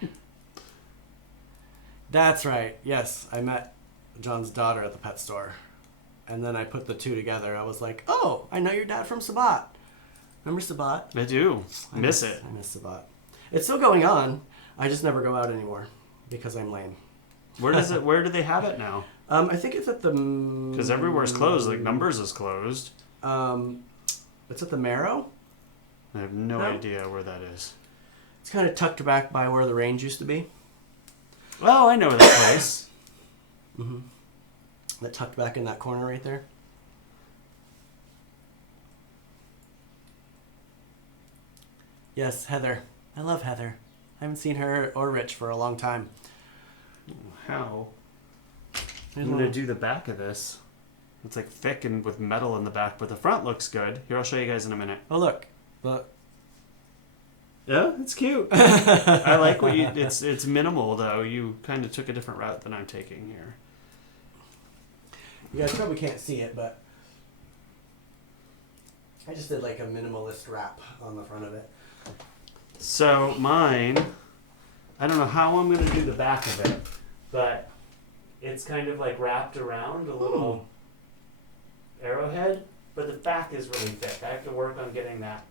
That's right. Yes, I met John's daughter at the pet store. And then I put the 2 together. I was like, oh, I know your dad from Sabat. Remember Sabat? I do. I miss it. I miss Sabat. It's still going on. I just never go out anymore because I'm lame. Where do they have it now? I think it's at the... Because everywhere's closed. Like Numbers is closed. It's at the Marrow. I have no No. idea where that is. It's kind of tucked back by where the range used to be. Oh, I know that place. That tucked back in that corner right there. Yes, Heather. I love Heather. I haven't seen her or Rich for a long time. How? There's I'm going to one. do the back of this. It's like thick and with metal in the back, but the front looks good. Here, I'll show you guys in a minute. Oh, look. Look. Yeah, it's cute. I like what you... It's minimal, though. You kind of took a different route than I'm taking here. You guys probably can't see it, but I just did like a minimalist wrap on the front of it. So mine, I don't know how I'm going to do the back of it, but it's kind of like wrapped around a little arrowhead, but the back is really thick. I have to work on getting that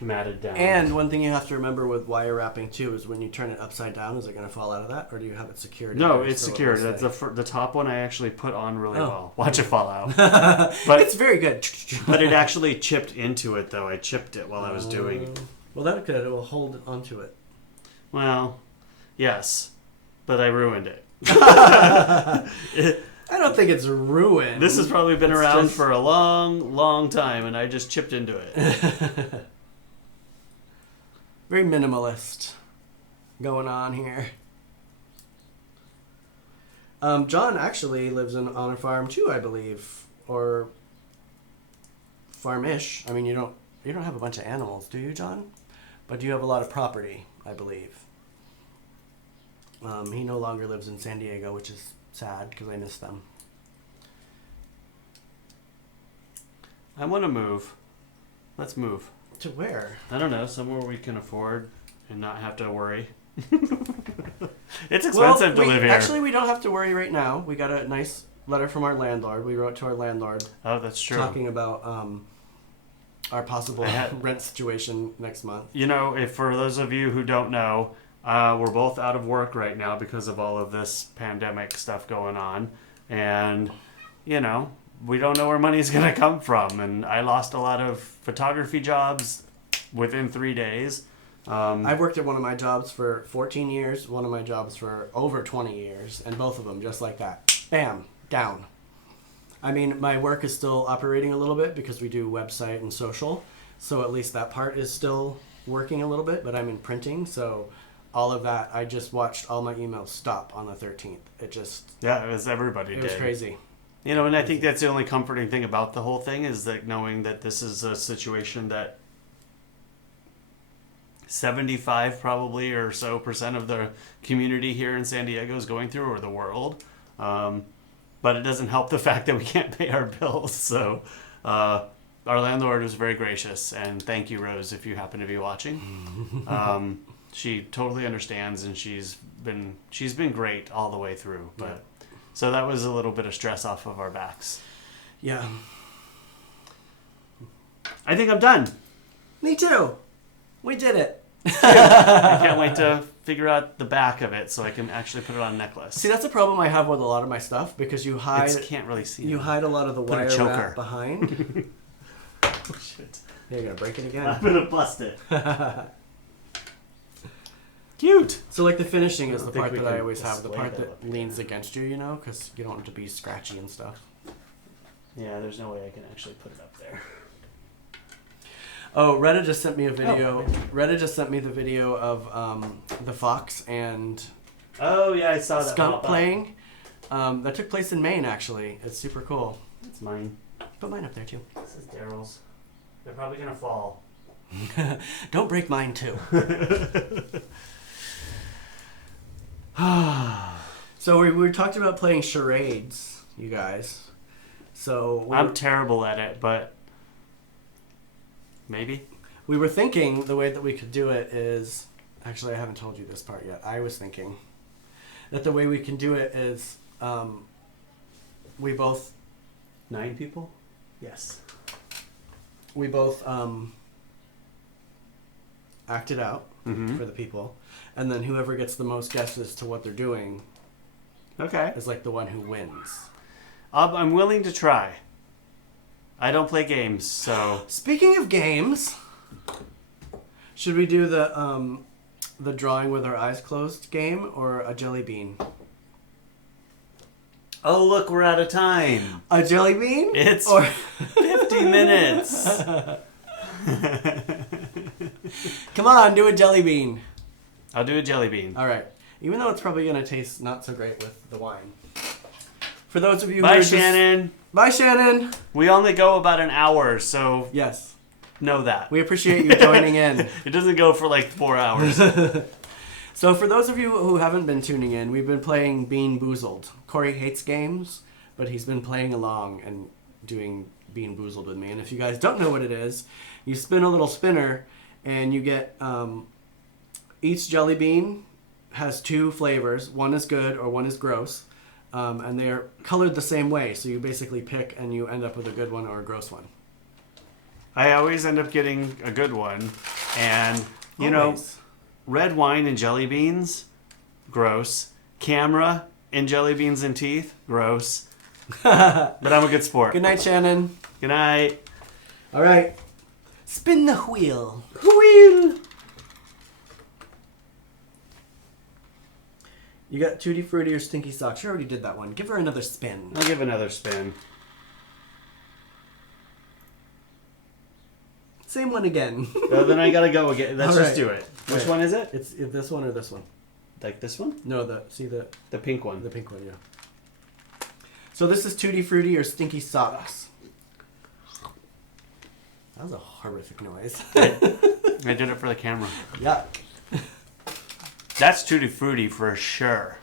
matted down. And one thing you have to remember with wire wrapping too is when you turn it upside down, is it going to fall out of that, or do you have it secured? in No, there it's so it secured. will That's stay? the top one I actually put on really Oh. well. Watch it fall out. But It's very good. but it actually chipped into it though. I chipped it while I was doing. Well, that's good. It will hold onto it. Well, yes. but I ruined it. I don't think it's ruined. This has probably been It's around just- for a long, long time, and I just chipped into it. Very minimalist going on here. John actually lives on a farm too, I believe, or farm-ish. I mean, you don't have a bunch of animals, do you, John? But you have a lot of property, I believe. He no longer lives in San Diego, which is sad because I miss them. I want to move. Let's move. To where? I don't know, somewhere we can afford and not have to worry. It's expensive to live here. Actually, we don't have to worry right now. We got a nice letter from our landlord. We wrote to our landlord Oh, that's true. talking about our possible I had- rent situation next month. You know, if for those of you who don't know, we're both out of work right now because of all of this pandemic stuff going on. And, you know, we don't know where money's going to come from. And I lost a lot of photography jobs within 3 days. I've worked at one of my jobs for 14 years, one of my jobs for over 20 years, and both of them just like that. Bam, down. I mean, my work is still operating a little bit because we do website and social, so at least that part is still working a little bit, but I'm in printing, so all of that, I just watched all my emails stop on the 13th. It Yeah, everybody was did. crazy. You know, and I think that's the only comforting thing about the whole thing is that knowing that this is a situation that 75 probably or so percent of the community here in San Diego is going through, or the world. But it doesn't help the fact that we can't pay our bills. So our landlord was very gracious, and thank you, Rose, if you happen to be watching. She totally understands, and she's been great all the way through. But so that was a little bit of stress off of our backs. Yeah. I think I'm done. Me too. We did it. I can't wait to figure out the back of it so I can actually put it on a necklace. See, that's a problem I have with a lot of my stuff because you hide Can't really see you it. hide a lot of the Put a wire choker. wrap behind. Oh, shit. You're gonna break it again. I'm gonna bust it. Cute. So like the finishing is I the think part we that I can always have, the display part that that up here. leans against you, you know, because you don't want it to be scratchy and stuff. Yeah, there's no way I can actually put it up there. Oh, Retta just sent me a video. Oh. Retta just sent me the video of the fox and Oh yeah, I saw that. skunk pop up. playing. That took place in Maine, actually. It's super cool. It's mine. Put mine up there too. This is Daryl's. They're probably gonna fall. Don't break mine too. So we talked about playing charades, you guys. So I'm terrible at it, but maybe. we were thinking the way that we could do it is, actually I haven't told you this part yet. I was thinking that the way we can do it is we both 9 people? Yes. act it out Mm-hmm. for the people, and then whoever gets the most guesses to what they're doing Okay. is like the one who wins. I'm willing to try. I don't play games, so Speaking of games, should we do the drawing with our eyes closed game or a jelly bean? oh look, we're out of time. A jelly bean? It's Or 50 minutes. come on, do a jelly bean. I'll do a jelly bean. All right. Even though it's probably gonna taste not so great with the wine. For those of you who Bye, are just- Shannon. Bye, Shannon. We only go about an hour, so Yes, know that. we appreciate you joining in. It doesn't go for like 4 hours. So for those of you who haven't been tuning in, we've been playing Bean Boozled. Corey hates games, but he's been playing along and doing Bean Boozled with me. And if you guys don't know what it is, you spin a little spinner and you get each jelly bean has 2 flavors. One is good or one is gross. And they are colored the same way. So you basically pick and you end up with a good one or a gross one. I always end up getting a good one. And, you know, Always. red wine and jelly beans, gross. Camera and jelly beans and teeth, gross. But I'm a good sport. Good night, Shannon. Good night. All right. Spin the wheel. Wheel. You got Tutti Frutti or Stinky Socks. You already did that one. Give her another spin. I'll give another spin. Same one again. Then I gotta go again. Let's All just right. do it. Which Right. one is it? It's this one or this one? Like this one? No, the pink one. the pink one, yeah. So this is Tutti Frutti or Stinky Socks. That was a horrific noise. I did it for the camera. Yuck. That's Tutti Frutti for sure.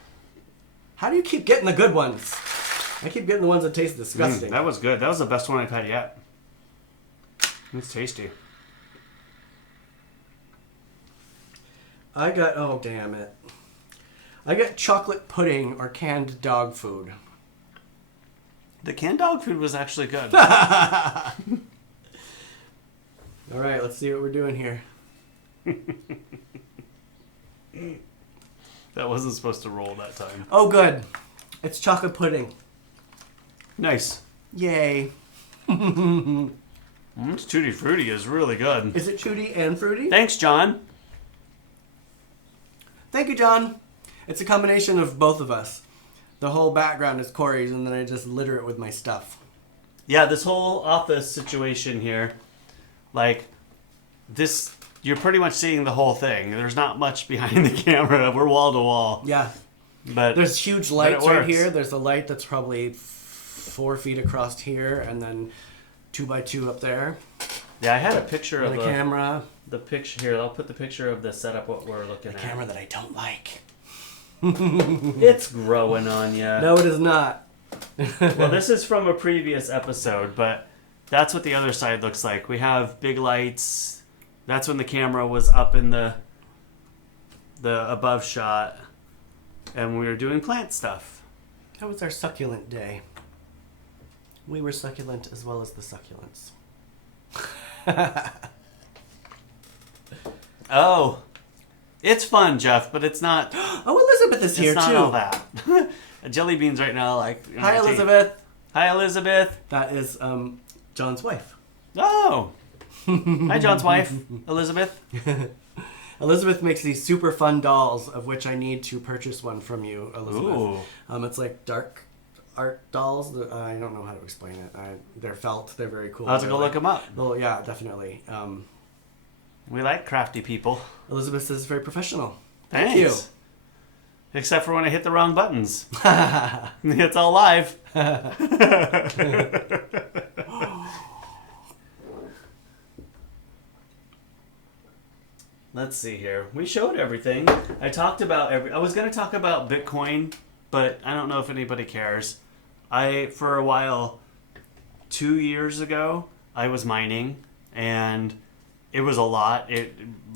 How do you keep getting the good ones? I keep getting the ones that taste disgusting. That was good. That was the best one I've had yet. It's tasty. I got, oh damn it. I got chocolate pudding or canned dog food. The canned dog food was actually good. All right, let's see what we're doing here. That wasn't supposed to roll that time. Oh, good. It's chocolate pudding. Nice. Yay. This Tutti Frutti is really good. Is it tutti and fruity? Thanks, John. Thank you, John. It's a combination of both of us. The whole background is Corey's, and then I just litter it with my stuff. Yeah, this whole office situation here, like, this, you're pretty much seeing the whole thing. There's not much behind the camera. We're wall to wall. Yeah. But There's huge but lights it right works. here. There's a light that's probably 4 feet across here, and then 2x2 up there. Yeah, I had a picture And of a camera. the picture here. I'll put the picture of the setup, what we're looking A at. camera that I don't like. It's growing on you. No, it is not. Well, this is from a previous episode, but that's what the other side looks like. We have big lights. That's when the camera was up in the above shot, and we were doing plant stuff. That was our succulent day. We were succulent as well as the succulents. Oh, it's fun, Jeff, but it's not. Oh, Elizabeth is here It's not too. all that. Jelly beans right now, like. Hi, Elizabeth. Hi, Elizabeth. That is John's wife. Oh. Hi, John's wife, Elizabeth. Elizabeth makes these super fun dolls, of which I need to purchase one from you, Elizabeth. Ooh. It's like dark art dolls. I don't know how to explain it. They're felt. They're very cool. I'll have to They're go look them up. Well, yeah, definitely. We like crafty people. Elizabeth says very professional. Thanks. Thank you. Except for when I hit the wrong buttons. It's all live. Let's see here. We showed everything. I talked about I was going to talk about Bitcoin, but I don't know if anybody cares. For a while, 2 years ago, I was mining, and it was a lot.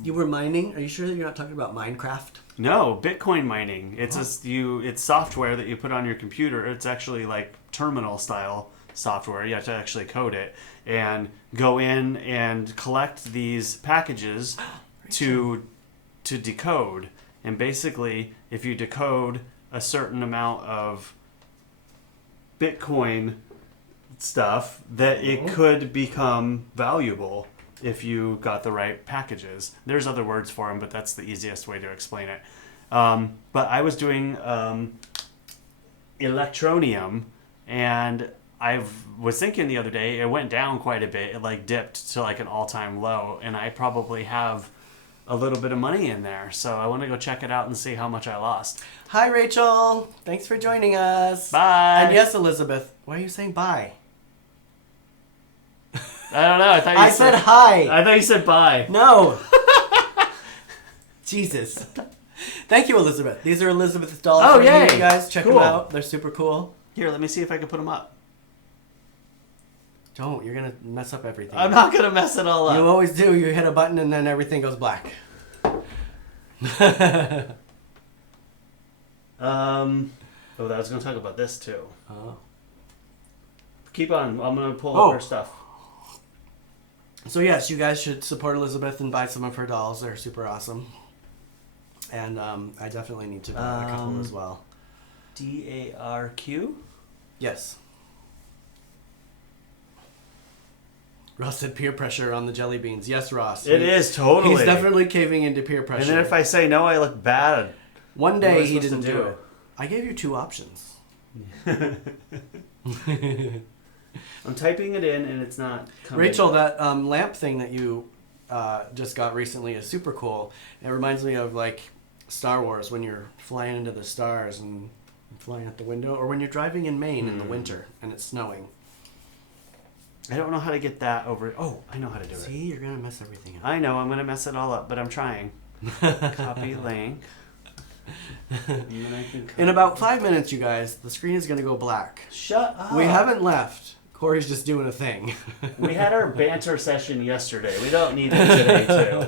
You were mining? Are you sure that you're not talking about Minecraft? No, Bitcoin mining. It's it's software that you put on your computer. It's actually like terminal style software. You have to actually code it and go in and collect these packages to decode. And basically, if you decode a certain amount of Bitcoin stuff, that it could become valuable if you got the right packages. There's other words for them, but that's the easiest way to explain it. But I was doing electronium, and I was thinking the other day, it went down quite a bit. It like dipped to like an all-time low, and I probably have a little bit of money in there. So I want to go check it out and see how much I lost. Hi, Rachel. Thanks for joining us. Bye. And yes, Elizabeth. Why are you saying bye? I don't know. I said hi. I thought you said bye. No. Jesus. Thank you, Elizabeth. These are Elizabeth's dolls. Oh, right here, yay. you guys. Check Cool. them out. They're super cool. Here, let me see if I can put them up. Don't. You're going to mess up everything. I'm not going to mess it all up. You always do. You hit a button and then everything goes black. I was going to talk about this too. Oh. Keep on. I'm going to pull Oh. up her stuff. So yes, you guys should support Elizabeth and buy some of her dolls. They're super awesome. And I definitely need to buy a couple as well. DARQ? Yes. Ross said peer pressure on the jelly beans. Yes, Ross. It is, totally. He's definitely caving into peer pressure. And then if I say no, I look bad. One What am I day he supposed to didn't do do? it. I gave you 2 options. I'm typing it in and it's not coming. Rachel, that lamp thing that you just got recently is super cool. It reminds me of like Star Wars when you're flying into the stars and flying out the window, or when you're driving in Maine in the winter and it's snowing. I don't know how to get that over. Oh, I know how to do it. See, you're gonna mess everything up. I know I'm gonna mess it all up, but I'm trying. Copy link. And then I can In about 5 minutes, you guys, the screen is gonna go black. Shut up. We haven't left. Corey's just doing a thing. We had our banter session yesterday. We don't need it today too.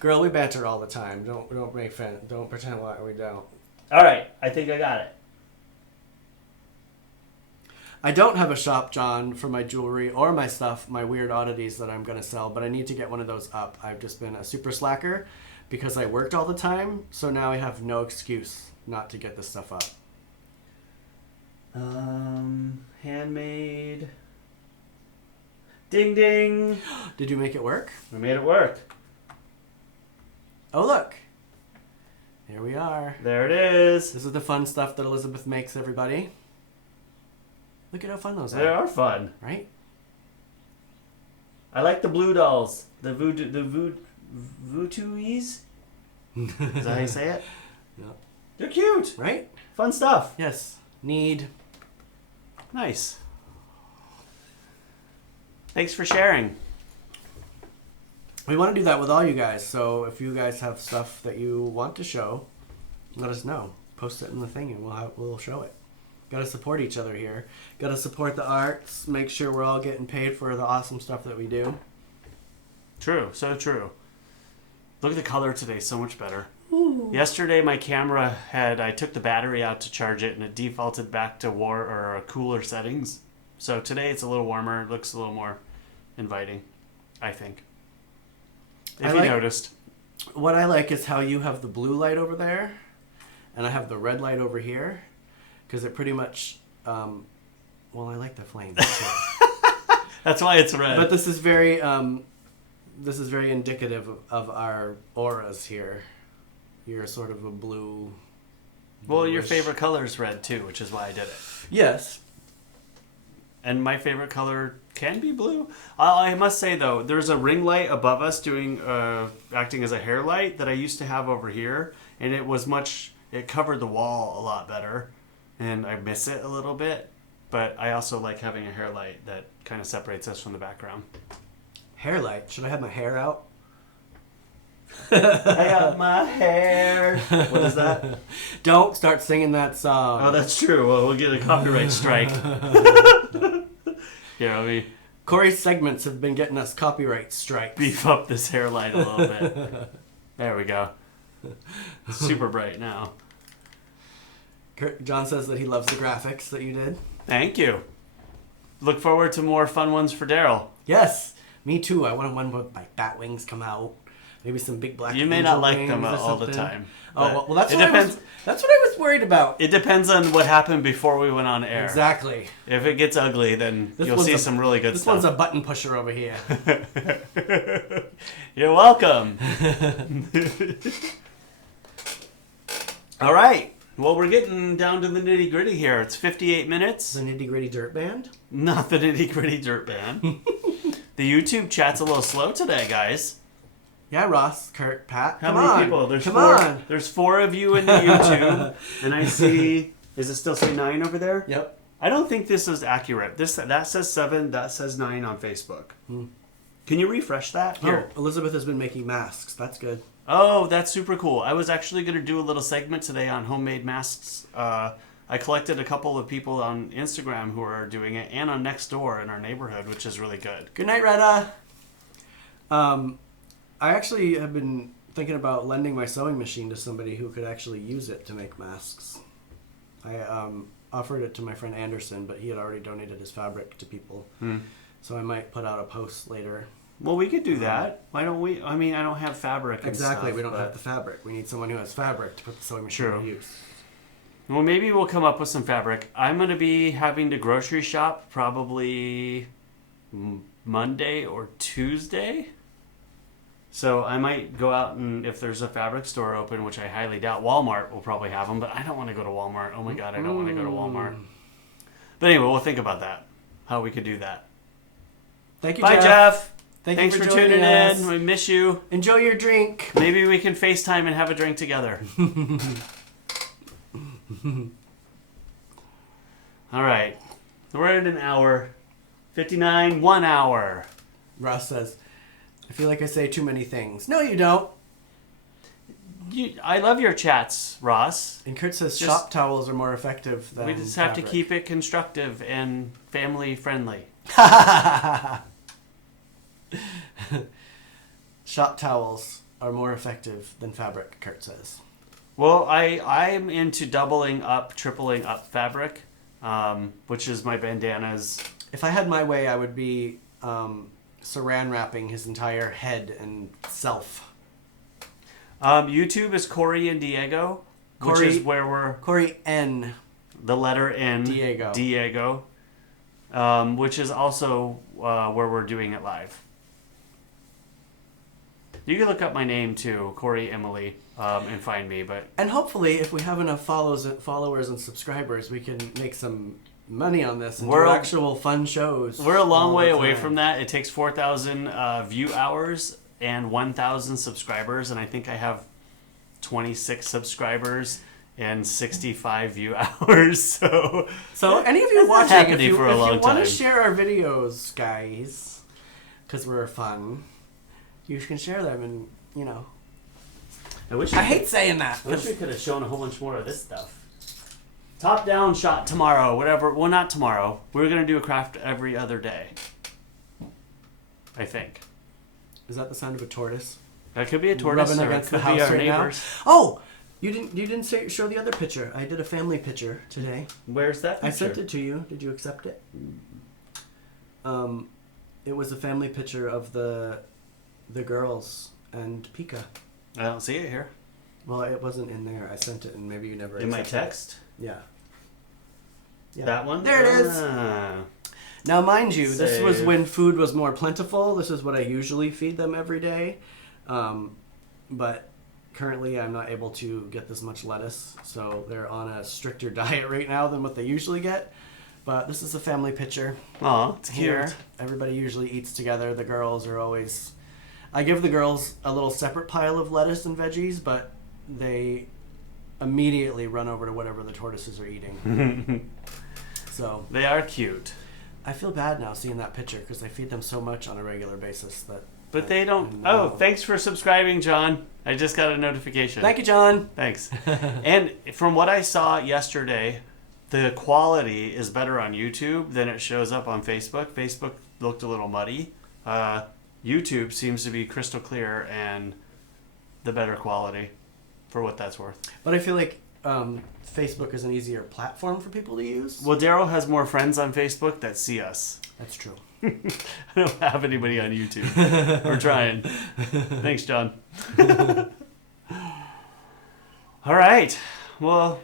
Girl, we banter all the time. Don't make fun. Don't pretend like we don't. All right, I think I got it. I don't have a shop, John, for my jewelry or my stuff, my weird oddities that I'm going to sell, but I need to get one of those up. I've just been a super slacker because I worked all the time, so now I have no excuse not to get this stuff up. Handmade. Ding ding. Did you make it work? We made it work. Oh, look. Here we are. There it is. This is the fun stuff that Elizabeth makes, everybody. Look at how fun those They are. are fun. Right? I like the blue dolls. The voodooies. Is that how you say it? Yeah. They're cute. Right? Fun stuff. Yes. Need. Nice. Thanks for sharing. We want to do that with all you guys, so if you guys have stuff that you want to show, let us know. Post it in the thing and we'll show it. Got to support each other here. Got to support the arts. Make sure we're all getting paid for the awesome stuff that we do. True. So true. Look at the color today. So much better. Ooh. Yesterday, my camera I took the battery out to charge it, and it defaulted back to cooler settings. So today it's a little warmer. It looks a little more inviting, I think. If you noticed. What I like is how you have the blue light over there, and I have the red light over here, because it pretty much. Well, I like the flames too. That's why it's red. But this is very indicative of our auras here. You're sort of a blue. Well, your bluish. favorite color is red too, which is why I did it. Yes. And my favorite color can be blue. I must say though, there's a ring light above us acting as a hair light that I used to have over here, and it covered the wall a lot better, and I miss it a little bit. But I also like having a hair light that kind of separates us from the background. Hair light. Should I have my hair out? I got my hair. What is that? Don't start singing that song. Oh, that's true. Well, we'll get a copyright strike. Here, let me Corey's segments have been getting us copyright strikes. beef up this hair light a little bit. There we go. Super bright now. John says that he loves the graphics that you did. Thank you. Look forward to more fun ones for Daryl. Yes, me too. I want one where my bat wings come out. Maybe some big black. You may angel not like wings them or all the something. time. Oh well, that's it what depends. that's what I was worried about. It depends on what happened before we went on air. Exactly. If it gets ugly, then This you'll one's see some really good This stuff. one's a button pusher over here. You're welcome. All right. Well, we're getting down to the nitty gritty here. It's 58 minutes. The nitty gritty dirt band. Not the nitty gritty dirt band. The YouTube chat's a little slow today, guys. Yeah, Ross, Kurt, Pat. How come many on. people? There's come four. on. There's 4 of you in the YouTube, and I see. Is it still say 9 over there? Yep. I don't think this is accurate. That says 7. That says 9 on Facebook. Can you refresh that? Here. Oh, Elizabeth has been making masks. That's good. Oh, that's super cool. I was actually going to do a little segment today on homemade masks. I collected a couple of people on Instagram who are doing it, and on Nextdoor in our neighborhood, which is really good. Good night, Retta. I actually have been thinking about lending my sewing machine to somebody who could actually use it to make masks. I offered it to my friend Anderson, but he had already donated his fabric to people. So I might put out a post later. Well, we could do that. Why don't we? I mean, I don't have fabric and Exactly, stuff, we don't but- have the fabric. We need someone who has fabric to put the sewing machine True. to use. Well, maybe we'll come up with some fabric. I'm going to be having to grocery shop probably Monday or Tuesday. So I might go out and if there's a fabric store open, which I highly doubt, Walmart will probably have them, but I don't want to go to Walmart. Oh my God, I don't want to go to Walmart. But anyway, we'll think about that, how we could do that. Thank you, Bye, Jeff. Jeff. Thanks for tuning joining us. in. We miss you. Enjoy your drink. Maybe we can FaceTime and have a drink together. All right. We're at an hour. 59, 1 hour. Ross says, I feel like I say too many things. No, you don't. I love your chats, Ross. And Kurt says Just- shop towels are more effective than We just have to fabric. keep it constructive and family friendly. Shop towels are more effective than fabric, Kurt says. Well, I'm into doubling up, tripling up fabric, which is my bandanas. If I had my way, I would be saran wrapping his entire head and self. YouTube is Corey and Diego, which Corey- is where we're Corey N. the letter N. Diego. Which is also where we're doing it live. You can look up my name too, Corey Emily, and find me. But And hopefully, if we have enough followers and subscribers, we can make some money on this and do We're- actual fun shows. we're a long all way the away time. from that. It takes 4,000 view hours and 1,000 subscribers, and I think I have 26 subscribers and 65 view hours. So any of you That's not watching, if happening you, for a long want time. to share our videos, guys, because we're fun, you can share them and, I hate saying that. I wish we could have shown a whole bunch more of this stuff. Top down shot tomorrow, whatever. Well, not tomorrow. We're going to do a craft every other day. I think. Is that the sound of a tortoise? That could be a tortoise Rubbing or it against could the be house our right now? neighbors. Oh! You didn't show the other picture. I did a family picture today. Where's that picture? I sent it to you. Did you accept it? It was a family picture of the girls and Pika. I don't see it here. Well, it wasn't in there. I sent it, and maybe you never. In my accepted it. text? Yeah. That one? There it is. Ah. Now, mind you, this was Save. when food was more plentiful. This is what I usually feed them every day. But currently, I'm not able to get this much lettuce, so they're on a stricter diet right now than what they usually get. But this is a family picture. Aw, it's Here, cute. everybody usually eats together. The girls are always... I give the girls a little separate pile of lettuce and veggies, but they immediately run over to whatever the tortoises are eating. So They are cute. I feel bad now seeing that picture because I feed them so much on a regular basis that. But they don't... I Oh, know. thanks for subscribing, John. I just got a notification. Thank you, John. Thanks. And from what I saw yesterday, the quality is better on YouTube than it shows up on Facebook. Facebook looked a little muddy. YouTube seems to be crystal clear and the better quality for what that's worth. But I feel like Facebook is an easier platform for people to use. Well, Daryl has more friends on Facebook that see us. That's true. I don't have anybody on YouTube. We're trying. Thanks, John. All right. Well,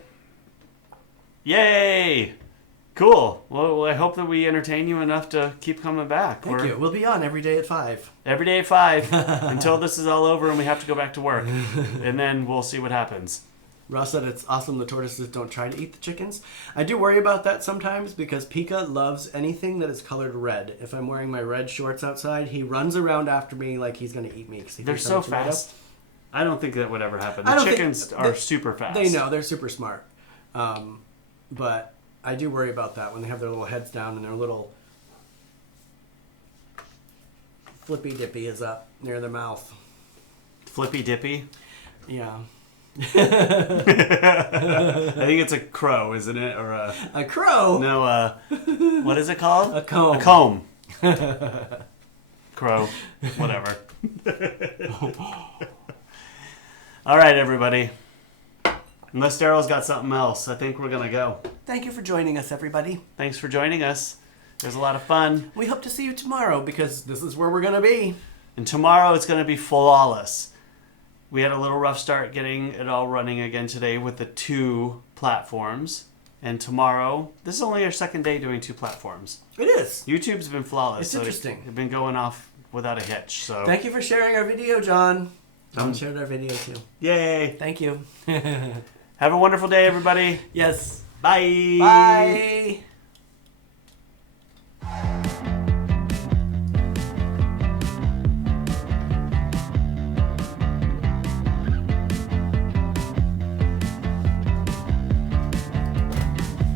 yay. Cool. Well, I hope that we entertain you enough to keep coming back. Thank you. We'll be on every day at 5. Every day at 5 until this is all over and we have to go back to work. And then we'll see what happens. Ross said it's awesome the tortoises don't try to eat the chickens. I do worry about that sometimes because Pika loves anything that is colored red. If I'm wearing my red shorts outside, he runs around after me like he's going to eat me. 'Cause he They're thinks so I'm a tomato. fast. I don't think that would ever happen. I The don't think- chickens are they- super fast. They know. They're super smart. But I do worry about that when they have their little heads down and their little flippy dippy is up near their mouth. Flippy dippy. Yeah. I think it's a crow, isn't it? Or a... A crow? No, what is it called? A comb. A comb. Crow. Whatever. All right, everybody. Unless Daryl's got something else, I think we're going to go. Thank you for joining us, everybody. Thanks for joining us. It was a lot of fun. We hope to see you tomorrow because this is where we're going to be. And tomorrow it's going to be flawless. We had a little rough start getting it all running again today with the 2 platforms. And tomorrow, this is only our second day doing 2 platforms. It is. YouTube's been flawless. It's interesting. They've been going off without a hitch. So Thank you for sharing our video, John. John shared our video too. yay! Thank you. Have a wonderful day, everybody. Yes. Bye. Bye.